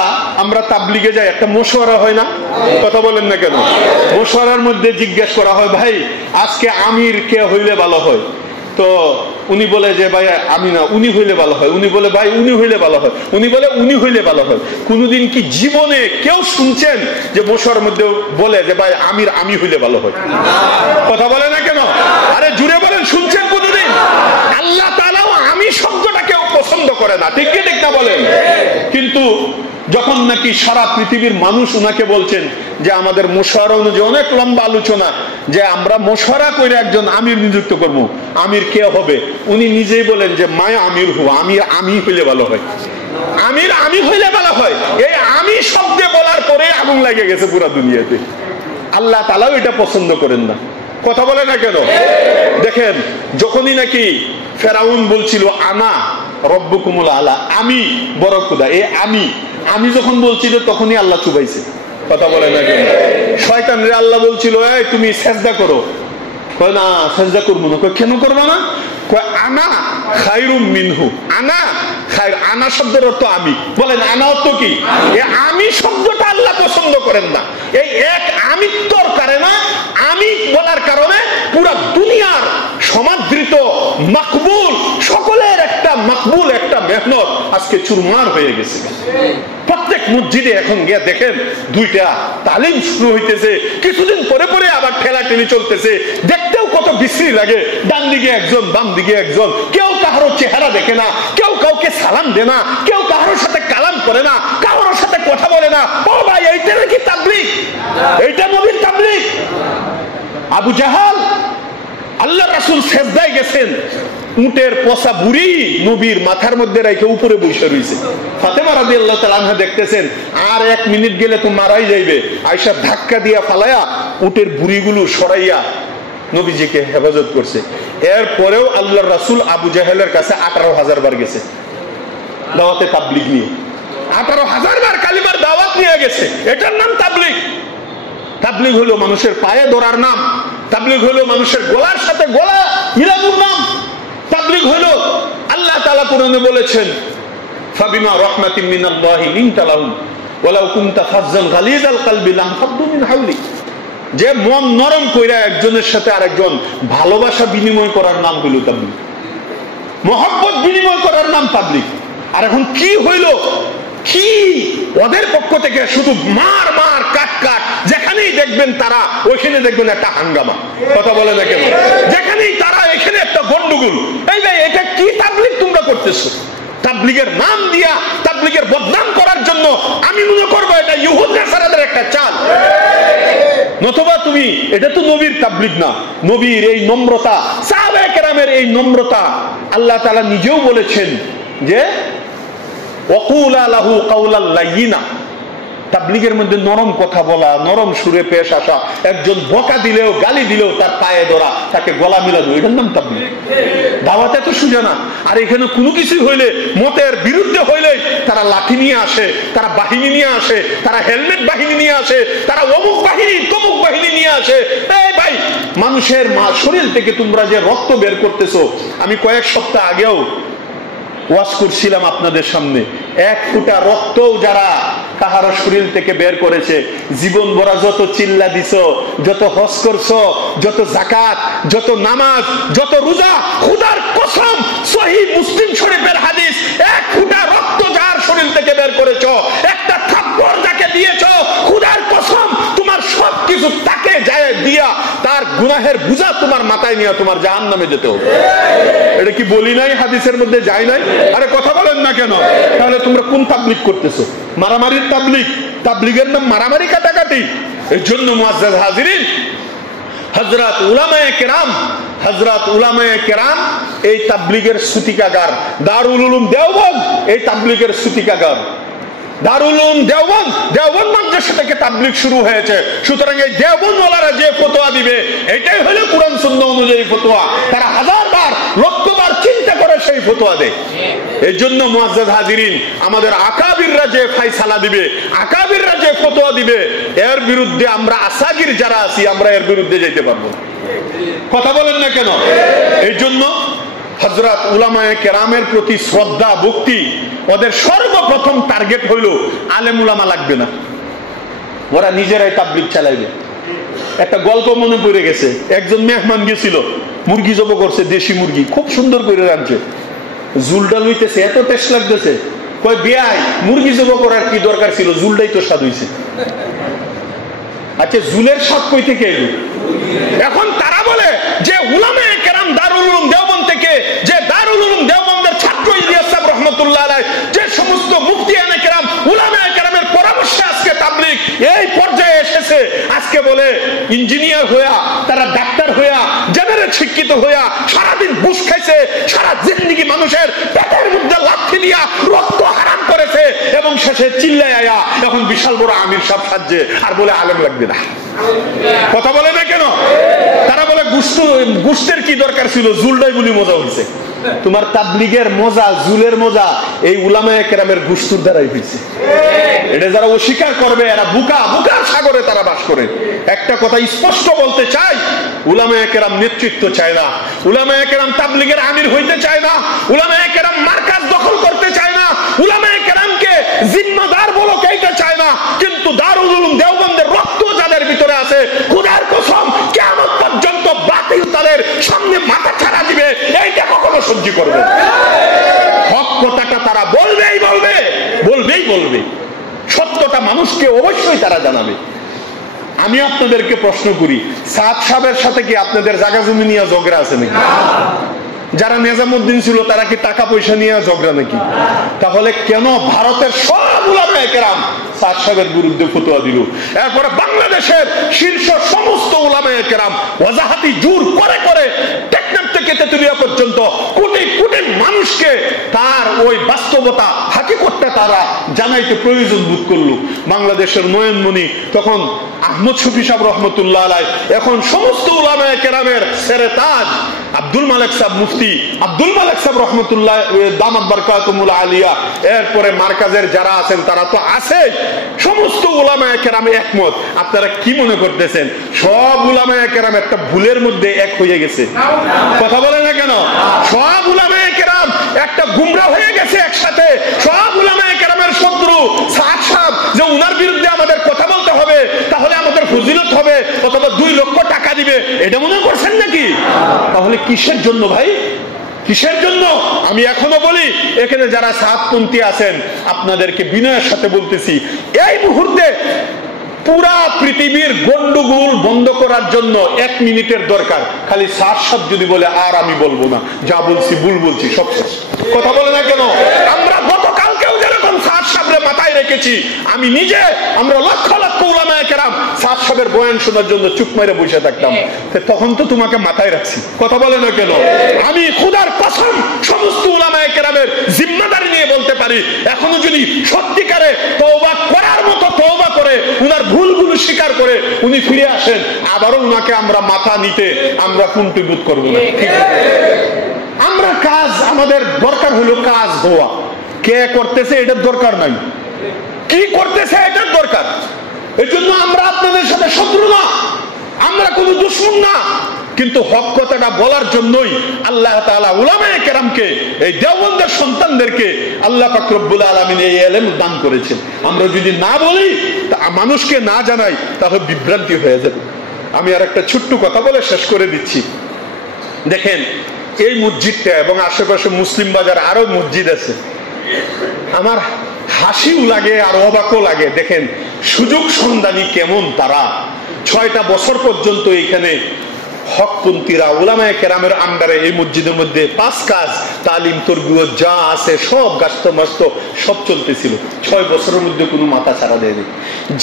আমরা তাবলিগে যাই, একটা মশওয়ারা হয় না? কথা বলেন না কেন? মশওয়ারার মধ্যে জিজ্ঞেস করা হয়, ভাই আজকে আমির কে হইলে ভালো হয়? তো উনি বলে যে ভাই আমি না, উনি হইলে ভালো হয়। উনি বলে ভাই উনি হইলে ভালো হয়। উনি বলে উনি হইলে ভালো হয়। কোনদিন কি জীবনে কেউ শুনছেন যে মশওয়ারার মধ্যে বলে যে ভাই আমির আমি হইলে ভালো হয়? কথা বলে না কেন? আরে জুড়ে বলেন, শুনছেন কোনদিন? আল্লাহ তাআলাও আমি শব্দটাকেও পছন্দ করে না, ঠিক কি ঠিক না বলেন? কিন্তু যখন নাকি সারা পৃথিবীর মানুষ উনাকে বলছেন যে আমাদের মশওয়ারা অনুযায়ী, অনেক লম্বা আলোচনা, যে আমরা মশওয়ারা করে একজন আমির নিযুক্ত করব, আমির কে হবে? উনি নিজেই বলেন যে মায়া আমির হু, আমি হইলে ভালো হয়, আমির আমি হইলে ভালো হয়। এই আমি শব্দে বলার পরে আগুন লাগে গেছে পুরো দুনিয়াতে। আল্লাহ তাআলাও এটা পছন্দ করেন না। কথা বলে না কেন? দেখেন, যখনই নাকি ফেরাউন বলছিল আনা রব্বুকুমুল আলা, আমি বড় খোদা, এই আমি যখন বলছিল তখনই আল্লাহ চুবাইছে। কথা বলে না কেন? শয়তান রে আল্লাহ বলছিল এই তুমি সেজদা করো, কয় না সেজদা করবো না। কয় কেন করবো না? কয় আনা খায়রুম মিনহু, আনা খায়র, আনা শব্দের অর্থ আমি। বলেন আনা অর্থ কি? এই আমি শব্দটা আল্লাহ পছন্দ করেন না। এই এক আমিত্বর কারণে, আমি বলার কারণে পুরা দুনিয়ার সমাদৃত মাকবুল, সকলের একটা মাকবুল একটা মেহনত আজকে চুরমার হয়ে গেছে। প্রত্যেক মসজিদে এখন গিয়ে দেখেন 2টা তালিম শুরু হইতেছে, কিছুদিন পরে পরে আবার ঠেলাঠেলি চলতেছে, দেখতেও কত বিশ্রী লাগে। ডান দিকে একজন, বাম দিকে একজন, কেউ কারো চেহারা দেখে না, কেউ কাউকে সালাম দেয় না, কেউ কারোর সাথে কালাম করে না, কারোর সাথে কথা বলে না। ও ভাই, এইটা নাকি তাবলীগ? এইটা নবীর তাবলীগ? আবু জাহাল, আল্লাহ রাসূল সেজদায় গেছেন, উটের পচা বুড়ি নবীর মাথার মধ্যে রেখে উপরে বসে রয়েছে। ফাতেমা রাদিয়াল্লাহু তাআলা আনহা দেখতেছেন, আর 1 মিনিট গেলে তো মারাই যাইবে। আয়েশা ধাক্কা দিয়া ফালায়া উটের বুড়িগুলো সরাইয়া নবীজিকে হেফাজত করছে। এরপরেও আল্লাহর রাসূল আবু জাহেলের কাছে 18,000 বার গেছে দাওয়াতে তাবলীগ নিয়ে। 18,000 বার কালিমার দাওয়াত নিয়ে গেছে। এটার নাম তাবলীগ। তাবলীগ হলো মানুষের পায়ে ধরার নাম, তাবলীগ হলো মানুষের গলার সাথে গলা মিলানোর নাম, তাবলীগ হলো আল্লাহ তাআলা কোরআনে বলেছেন ফাবিমা রাহমাতিন মিনাল্লাহি লিনতা লাহুম ওয়ালাউ কুনতা ফাজ্জান গালিযাল কলবি লানফাদ্দু মিন হাওলিক। যে মন নরম কইরা একজনের সাথে আরেকজন ভালোবাসা বিনিময় করার নাম হলো তাবলীগ, মহব্বত বিনিময় করার নাম তাবলীগ। আর এখন কি হইল, কি ওদের পক্ষ থেকে শুধু মার মার কাট কাট, যেখানেই দেখবেন তারা ওইখানে দেখবেন একটা হাঙ্গামা। কথা বলে না কেন? যেখানেই তারা এখানে একটা গন্ডগোল। এই ভাই, এটা কি তাবলীগ তোমরা করতেছো? তাবলীগের নাম দিয়া তাবলীগের বদনাম করার জন্য আমি মনে করবো এটা ইহুদ নাসারাদের একটা চাল। নতুবা তুমি, এটা তো নবীর তাবলীগ না। নবীর এই নম্রতা, সাহাবায়ে কেরামের এই নম্রতা, আল্লাহ তাআলা নিজেও বলেছেন যে ওয়াকুলা লাহু কাওলাল লাইয়িনা। তাবলীগের মধ্যে নরম কথা বলা, নরম সুরে পেশ আসা, একজন বকা দিলেও গালি দিলেও তার পায়ে ধরা, তাকে গলা মিলানো, এটার নাম তাবলীগ। দাওয়াত এত সোজা না। আর এখানে কোনো কিছু হইলে, মতের বিরুদ্ধে হইলে তারা লাঠি নিয়ে আসে, তারা বাহিনী নিয়ে আসে, তারা হেলমেট বাহিনী নিয়ে আসে, তারা অমুক বাহিনী তমুক বাহিনী নিয়ে আসে। এই ভাই, মানুষের শরীর থেকে তোমরা যে রক্ত বের করতেছো, আমি কয়েক সপ্তাহ আগেও ওয়াজ করছিলাম আপনাদের সামনে, এক ফোঁটা রক্তও যারা কাহারো শরীর থেকে বের করেছে, জীবন ভরা যত চিল্লা দিছ, যত হজ করছো, যত যাকাত, যত নামাজ, যত রোজা, খোদার কসম সহিহ মুসলিম শরীফের হাদিস, এক ফোঁটা রক্ত যার শরীর থেকে বের করেছো, একটা থাপ্পড় যাকে দিয়েছো, খোদার কসম তোমার সবকিছু তাকে যায় দিয়া তার গুনাহের বোঝা তোমার মাথায় নিয়ে তোমার জাহান্নামে যেতে হবে। এটা কি বলি নাই, হাদিসের মধ্যে যায় নাই? আরে কথা বলেন না কেন? তাহলে তোমরা কোন তাবলীগ করতেছো? মারামারির তাবলীগ। তাবলীগের নাম মারামারি, কাটাকাটি। এই জন্য মুআজ্জাজ হাজিরিন, হযরত উলামায়ে কেরাম এই তাবলীগের সূতিকাগার। দারুল উলুম দেওবন্দ এই তাবলীগের সূতিকাগার। দারুল উলুম দেওবন্দ মাদ্রাসা থেকে তাবলীগ শুরু হয়েছে। সুতরাং এই দেওবন্দওয়ালারা যে ফতোয়া দিবে এটাই হলো কুরআন সুন্নাহ অনুযায়ী ফতোয়া। তারা হাজারবার লক্ষবার চিন্তা করে সেই ফতোয়া দেয়। এই জন্য মুআজ্জাজ হাজিরিন, আমাদের আকাবিররা যে ফায়সালা দিবে, আকাবিররা যে ফতোয়া দিবে, এর বিরুদ্ধে আমরা আসাগির যারা আছি আমরা এর বিরুদ্ধে যেতে পারবো না। কথা বলেন না কেন? এই জন্য হযরত উলামায়ে কেরামের প্রতি শ্রদ্ধা ভক্তি, ওদের সর্বপ্রথম টার্গেট হইল আলেম উলামা লাগবে না, ওরা নিজেরাই তাবলীগ চালাইবে। একটা গল্প মনে পড়ে গেছে, একজন মেহমান গেছিল, মুরগি জব করছে, দেশি মুরগি খুব সুন্দর করে রাঁধছে, জুলটা লইতেছে, এত টেস্ট লাগতেছে, কয় বিয়াই মুরগি জব করার কি দরকার ছিল, জুলটাই তো স্বাদ হইছে। আচ্ছা, জুলের স্বাদ কই থেকে এলো? এখন তারা বলে যে উলামায়ে কেরাম দারুল উলুম দেওবন্দ থেকে, যে দারুল উলুম দেওবন্দের ছাত্র ইলিয়াস সাহেব রাহমাতুল্লাহ আলাইহি, যে সমস্ত মুফতিয়ানে কেরাম উলামায়ে কেরামের পরামর্শে আজকে তাবলীগ এই পর্যায়ে এসেছে, আজকে বলে ইঞ্জিনিয়ার হইয়া, তারা ডাক্তার হইয়া, জেনারেল শিক্ষিত হইয়া সারাদিন বুশ খাইছে, সারা জিন্দেগি মানুষের পেটের মধ্যে লাথি দিয়া রক্ত হারাম করেছে, এবং শেষে চিল্লায় আয়া এখন বিশাল বড় আমির সাহেব সাজছে আর বলে আলেম লাগবে না। কথা বলে না কেন? তারা বলে গুস্তের কি দরকার ছিল, জুলটাই বলি মজা হয়েছে। তোমার তাবলীগের মজা, জুলের মজা এই উলামায়ে কেরামের গুস্তুর দ্বারাই হয়েছে। এটা যারা অস্বীকার করবে এরা বুকার সাগরে তারা বাস করে। একটা কথা স্পষ্ট বলতে চাই, উলামায়ে কেরাম নেতৃত্ব চায় না, উলামায়ে কেরাম তাবলীগের আমির হইতে চায় না, উলামায়ে কেরাম মার্কাজ দখল করতে চায় না, উলামায়ে কেরামকে জিম্মাদার বলো কেইতে চায় না। কিন্তু দারুল উলুম দেওবন্দের রক্ত যাদের ভিতরে আছে, খোদার কসম কিয়ামত পর্যন্ত বাতিল তাদের সামনে মাথা ছাড়া দিবে, এইটা কখনো সহ্য করবে না। হক কথাটা তারা বলবেই। সত্যটা মানুষকে অবশ্যই তারা জানাবে। আমি আপনাদেরকে প্রশ্ন করি, সাদ সাহেবের সাথে কি আপনাদের জায়গা জমি নিয়ে ঝগড়া আছে নাকি? যারা নিজামুদ্দিন ছিল তারা কি টাকা পয়সা নিয়ে ঝগড়া নাকি? তাহলে কেন ভারতের সব উলামায়ে কেরাম সাদ সাহেবের বিরুদ্ধে ফতোয়া দিল? এরপরে বাংলাদেশের শীর্ষ সমস্ত উলামায়ে কেরাম ওয়াজাহাতি জোর করে টেকনাফ থেকে তেতুলিয়া পর্যন্ত কোটি কোটি মানুষকে তার ওই বাস্তবতা, হাকিকতটা তারা জানাইতে প্রয়োজন বোধ করলো। বাংলাদেশের নয়নমণি তখন আহমদ শফি সাহেব রহমতুল্লাহ আলাইহি, এখন সমস্ত উলামায়ে কেরামের সেরে তাজ আব্দুল মালিক সাহেব মুফতি, আব্দুল মালিক সাহেব রহমতুল্লাহ দামাত বারকাতুহুল আলিয়া, এরপরে মার্কাজের যারা আছেন তারা তো আছে, সমস্ত উলামায়ে কেরাম একমত। আপনারা কি মনে করতেছেন সব উলামায়ে কেরাম একটা ভুলের মধ্যে এক হয়ে গেছে? কথা বলে না কেন? সব উলামায়ে কেরাম একটা গুমরা হয়ে গেছে একসাথে। সব উলামায়ে কেরামের শত্রু সাদ সাহেব যে উনার বিরুদ্ধে আমাদের কথা বলতে হবে, তাহলে আমাদের ফজিলত হবে, অথবা 2 লক্ষ টাকা দিবে, এটা মনে করছেন নাকি? তাহলে কিসের জন্য ভাই, কিসের জন্য? আমি এখনো বলি, এখানে যারা সাদপন্থী আছেন আপনাদেরকে বিনয়ের সাথে বলতেছি, এই মুহূর্তে পুরা পৃথিবীর গন্ডগোল বন্ধ করার জন্য 1 মিনিটের দরকার। খালি সাদ সাহেব যদি বলে আর আমি বলবো না, যা বলছি ভুল বলছি, সব শেষ। কথা বলে না কেন? আমরা গতকালকেও যেরকম সাদ সাহেবের মাথায় রেখেছি, আমি নিজে, আমরা লক্ষ লক্ষ উলামায়ে কেরাম সাদ সাহেবের বয়ান শোনার জন্য চুপ মেরে বসে থাকতাম, তখন তো তোমাকে মাথায় রাখছি। কথা বলে না কেন? আমি খোদার কসম সমস্ত উলামায়ে কেরামের জিম্মাদারি নিয়ে বলতে পারি, এখনো যদি সত্যিকারে তওবা করার মতো তওবা করে উনার ভুলগুলো স্বীকার করে উনি ফিরে আসেন, আবারও উনাকে আমরা মাথা নিতে আমরা কুণ্ঠিবোধ করবো না। আমরা কাজ, আমাদের দরকার হলো কাজ হওয়া, কে করতেছে এটার দরকার নাই, কি করতেছে এটার দরকার। এই জন্য আমরা আপনাদের সাথে শত্রু না, আমরা কোনো দুশমন না, কিন্তু হক কথাটা বলার জন্যই আল্লাহ তাআলা উলামায়ে কেরামকে, এই দেওবন্দের সন্তানদেরকে আল্লাহ পাক রব্বুল আলামিন এই ইলম দান করেছেন। আমরা যদি না বলি, মানুষকে না জানাই, তাহলে বিভ্রান্তি হয়ে যাবে। আমি আর একটা ছোট্ট কথা বলে শেষ করে দিচ্ছি। দেখেন এই মসজিদটা এবং আশেপাশে মুসলিম বাজার আরো মসজিদ আছে, আমার হাসিও লাগে আর অবাকও লাগে। দেখেন সুযোগ সন্ধানী কেমন তারা, 6টা বছর পর্যন্ত এখানে হকপন্থীরা উলামায়ে কেরামের আন্ডারে এই মসজিদের মধ্যে 5 কাজ, তালিম, তরবিয়ত যা আছে সব গাস্ত মাস্ত সব চলতেছিল। 6 বছরের মধ্যে কোনো মাথা ছাড়া দেয়নি।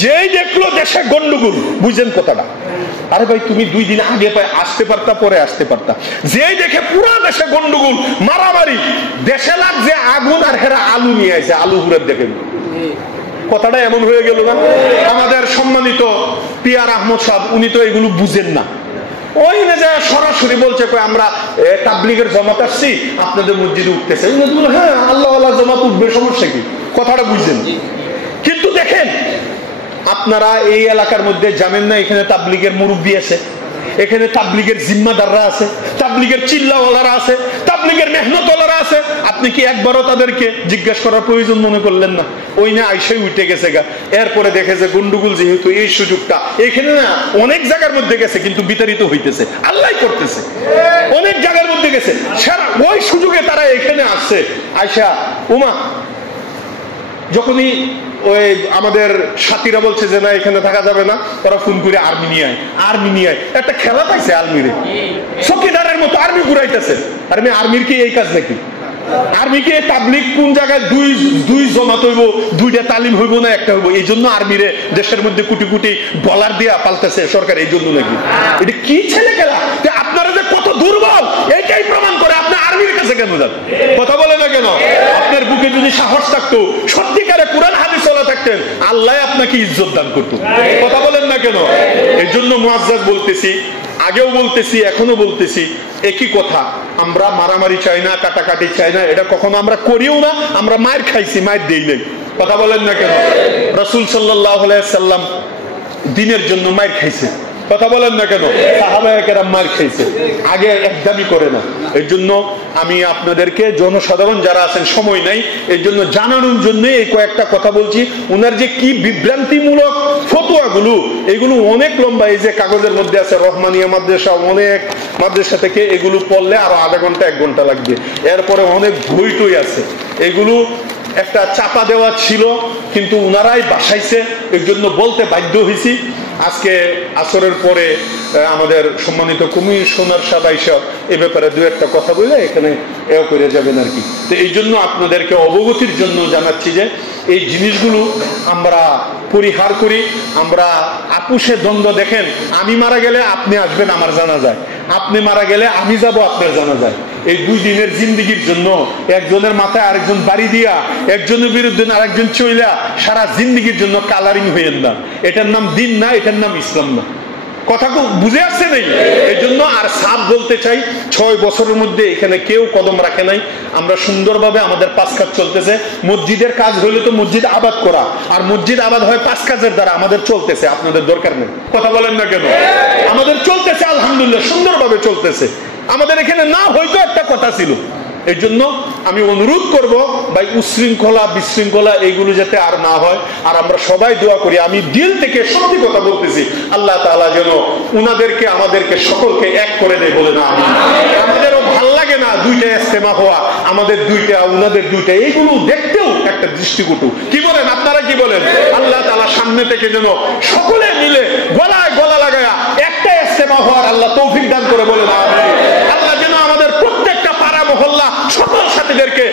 যেই দেখলো দেশে গন্ডগোল, বুঝেন কথাটা, আরে ভাই তুমি 2 দিন আগে আসতে পারতা, পরে আসতে পারতা। যেই দেখে পুরা দেশে গন্ডগোল, মারামারি, দেশে লাগছে আগুন, আর হেরা আলু নিয়ে আসে, আলু হুড়ের দেখেন। কথাটা এমন হয়ে গেল না? আমাদের সম্মানিত পিয়ার আহমদ সাহেব, উনি তো এগুলো বুঝেন না। ওই না যায় সরাসরি বলছে আমরা তাবলীগের জামাত আসছি, আপনাদের মসজিদে উঠতেছে। হ্যাঁ, আল্লাহ আল্লাহ জামাত উঠবে, সমস্যা কি? কথাটা বুঝছেন? কিন্তু দেখেন আপনারা এই এলাকার মধ্যে জানেন না এখানে তাবলীগের মুরব্বী আছে, এখানে তাবলীগের জিম্মাদাররা আছে, তাবলীগের চিল্লাওয়ালারা আছে, তাবলীগের মেহনতওয়ালারা আছে। আপনি কি একবারও তাদেরকে জিজ্ঞাসা করার প্রয়োজন মনে করলেন না? ওই না আইসাই উঠে গেছে গা। এরপরে দেখে যে গন্ডগোল, যেহেতু এই সুযোগটা এখানে না অনেক জায়গার মধ্যে গেছে, কিন্তু বিতাড়িত হইতেছে, আল্লাহ করতেছে, অনেক জায়গার মধ্যে গেছে, ওই সুযোগে তারা এখানে আসছে। আয়সা উমা যখনই ওই আমাদের সাথীরা বলছে যে না এখানে থাকা যাবে না, ওরা ফোন করে আর্মি নিয়ে আয়, আর্মি নিয়ে আয়। একটা খেলা পাইছে আর্মিরে, চকিদারের মতো আর্মি ঘুরাইতেছে। আর্মির কি এই কাজ নাকি? আর্মিকে তাবলীগ কোন জায়গায় দুই জমাত হইব, 2টা তালিম হইব না একটা হইব? এই জন্য আর্মিরে দেশের মধ্যে কোটি কোটি ডলার দিয়ে পাল্টাছে সরকার, এই জন্য নাকি? এটা কি ছেলে খেলা? আপনারা যে কত দুর্বল এইটাই প্রমাণ করে। আপনি আর্মির কাছে কেন যান? কথা বলে না কেন? আপনার বুকে যদি সাহস থাকতো, সত্যিকারে কোরআন হাদিস ওয়ালা থাকতেন, আল্লাহ আপনাকে ইজ্জত দান করতো। কথা বলেন না কেন? এই জন্য মুআজ্জাজ বলতেছি, আগেও বলতেছি, এখনো বলতেছি একই কথা, আমরা মারামারি চাই না, কাটাকাটি চাই না, এটা কখনো আমরা করিও না। আমরা মায়ের খাইছি, মায়ের দেই নাই। কথা বলেন না কেন? রাসূল সাল্লাল্লাহু আলাইহি সাল্লাম দ্বীনের জন্য মায়ের খাইছে। কথা বলেন না কেন? সাহাবায়ে কেরাম মার খাইছে, আগে একদমই করে না। এর জন্য আমি আপনাদেরকে, জনসাধারণ যারা আছেন, সময় নাই, এর জন্য জানানোর জন্য এই কয়েকটা কথা বলছি। উনার যে কি বিভ্রান্তিমূলক ফতোয়াগুলো, এগুলো অনেক লম্বা। এই যে কাগজের মধ্যে আছে রহমানিয়া মাদ্রাসা, অনেক মাদ্রাসা থেকে এগুলো পড়লে আরো আধা ঘন্টা 1 ঘন্টা লাগবে। এরপরে অনেক বই টই আছে, এগুলো একটা চাপা দেওয়া ছিল, কিন্তু উনারাই বাসাইছে, এর জন্য বলতে বাধ্য হয়েছি। আজকে আসরের পরে আমাদের সম্মানিত কমিশনার সাহেব এ ব্যাপারে 2-1টা কথা বলে এখানে এও করে যাবেন আর কি। তো এই জন্য আপনাদেরকে অবগতির জন্য জানাচ্ছি যে এই জিনিসগুলো আমরা পরিহার করি। আমরা আপুষে দ্বন্দ্ব, দেখেন আমি মারা গেলে আপনি আসবেন আমার জানাজায়, আপনি মারা গেলে আমি যাব আপনার জানাজায়। এই 2 দিনের জিন্দিগির জন্য একজনের মাথায় আরেকজন বাড়ি দিয়া, একজনের বিরুদ্ধে আরেকজন চইলা, সারা জিন্দিগির জন্য কালারিং হইয়েন না। এটার নাম দিন না, এটার নাম ইসলাম না। কথা বুঝে আসছে নেই? এই জন্য আর সাফ বলতে চাই, 6 বছরের মধ্যে এখানে কেউ কদম রাখে নাই। আমরা সুন্দরভাবে আমাদের 5 কাজ চলতেছে। মসজিদের কাজ হইলে তো মসজিদ আবাদ করা, আর মসজিদ আবাদ হয় 5 কাজের দ্বারা। আমাদের চলতেছে, আপনাদের দরকার নেই। কথা বলেন না কেন? আমাদের চলতেছে, আলহামদুলিল্লাহ সুন্দরভাবে চলতেছে। আমাদের এখানে না হয়তো একটা কথা ছিল। এই জন্য আমি অনুরোধ করব ভাই, উশৃঙ্খলা বিশৃঙ্খলা এইগুলো যাতে আর না হয়। আর আমরা সবাই দোয়া করি, আমি দিল থেকে সত্যি কথা বলতেছি, আল্লাহ তাআলা যেন উনাদেরকে আমাদেরকে সকলকে এক করে দেয়, বলে না আমিন। আমাদেরও ভাল লাগে না 2টা ইজতেমা হওয়া, আমাদের 2টা উনাদের 2টা, এইগুলো দেখতেও একটা দৃষ্টিকটু। কি বলেন আপনারা, কি বলেন? আল্লাহ তাআলা সামনে থেকে যেন সকলে মিলে গলায় গলা লাগায়া একটা ইজতেমা হওয়ার আল্লাহ তৌফিক দান করে, বলে না আমিন। আল্লাহ যেন আমাদের প্রত্যেকটা পাড়া মহল্লা সকল সাথীদেরকে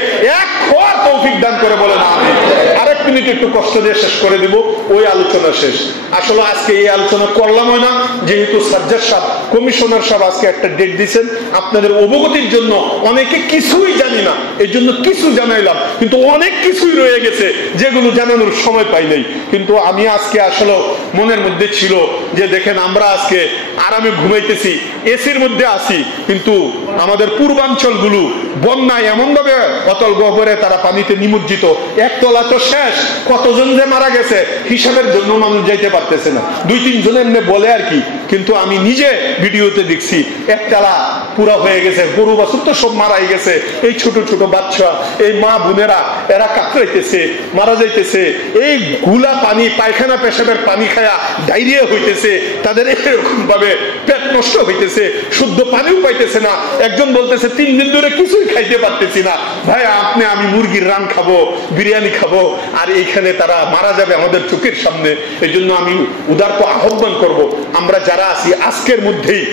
এক হওয়ার তৌফিক দান করে, বলে না আমিন। আরেক মিনিট একটু কষ্ট দিয়ে শেষ করে দিব, ওই আলোচনা শেষ। আসলে আজকে এই আলোচনা করলাম না, যেহেতু সাজ্জাদ সাহেব কমিশনার সাহেব আজকে একটা ডেট দিয়েছেন আপনাদের অবগতির জন্য। অনেকে কিছুই জানি না, এই জন্য কিছু জানাইলাম, কিন্তু অনেক কিছুই রয়ে গেছে যেগুলো জানানোর সময় পাই নাই। কিন্তু আমি আজকে আসলে মনের মধ্যে ছিল যে দেখেন আমরা আজকে আরামে ঘুমাইতেছি, এসির মধ্যে আছি, কিন্তু আমাদের পূর্বাঞ্চল গুলো বন্যায় এমন ভাবে অতল গহ্বরে তারা পানিতে নিমজ্জিত। একতলা তো শেষ, কতজন যে মারা গেছে হিসাবের জন্য মানুষ যাইতে পারতেছে না। 2-3 জন এমনি বলে আর কি, কিন্তু আমি নিজে ভিডিওতে দেখছি একতলা পুরা হয়ে গেছে, গরু বাছুর তো সব মারাই গেছে, এই ছোট ছোট বাচ্চা, এই মা বোনেরা এরা কাতরাইতেছে, মারা যাইতেছে, এই গুলা পানি পায়খানা পেশাবের পানি খায়া ডায়রিয়া হইতেছে, তাদের এরকম ভাবে পেট নষ্ট হইতেছে, শুদ্ধ পানিও পাইতেছে না। একজন বলতেছে 3 দিন ধরে কিছুই খাইতে পারতেছি না। ভাই আপনি আমি মুরগির রান খাবো, বিরিয়ানি খাবো, আর এইখানে তারা মারা যাবে আমাদের চোখের সামনে। এই জন্য আমি উদারত আহ্বান করব, আমরা যারা আছি আজকের মধ্যেই,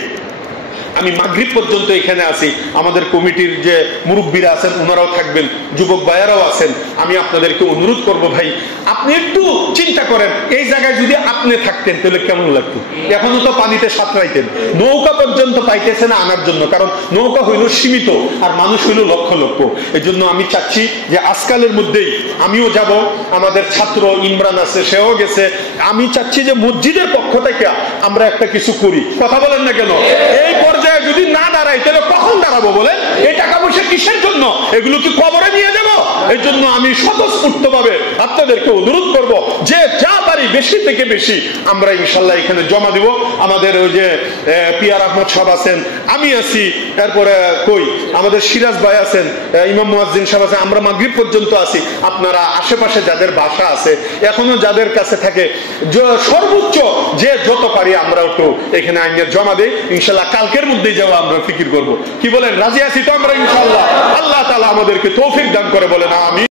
আমি মাগরিব পর্যন্ত এখানে আছি, আমাদের কমিটির যে মুরব্বীরা আছেন ওনারাও থাকবেন, যুবক ভাইয়ারাও আছেন, আমি আপনাদেরকে অনুরোধ করব ভাই আপনি একটু চিন্তা করেন, এই জায়গায় যদি আপনি থাকতেন তাহলে কেমন লাগতো? এখনো তো পানিতে সাঁতরাইতেন, নৌকা পর্যন্ত পাইতেছে না আনার জন্য, কারণ নৌকা হইল সীমিত আর মানুষ হইল লক্ষ লক্ষ। এই জন্য আমি চাচ্ছি যে আজকালের মধ্যেই আমিও যাব, আমাদের ছাত্র ইমরান আছে সেও গেছে, আমি চাচ্ছি যে মসজিদের পক্ষ থেকে আমরা একটা কিছু করি। কথা বলেন না কেন? এই পর্যায়ে যদি না দাঁড়াই তাহলে কখন দাঁড়াবো বলেন? এই টাকা পয়সা কিসের জন্য? এগুলো কি কবরে নিয়ে যাব? এই জন্য আমি স্বতঃস্ফূর্ত ভাবে আপনাদেরকে অনুরোধ করব যে যা পারি বেশি থেকে বেশি আমরা ইনশাল্লাহ এখানে জমা দিব। আমাদের ওই যে পিয়ার আহমদ সাহেব আছেন, আমি আছি, তারপরে কই আমাদের সিরাজ ভাই আছেন, ইমাম মুয়াজ্জিন সাহেব আছেন, আমরা মাগরিব পর্যন্ত আছি। আপনারা আশেপাশে যাদের বাসা আছে, এখনো যাদের কাছে থাকে, সর্বোচ্চ যে যত পারি আমরা একটু এখানে আইনের জমা দেই। ইনশাল্লাহ কালকের মধ্যেই যাওয়া আমরা ফিকির করব। কি বলেন? রাজি আছি তো আমরা ইনশাল্লাহ? আল্লাহ তাআলা আমাদেরকে তৌফিক দান করে বলেন আমিন।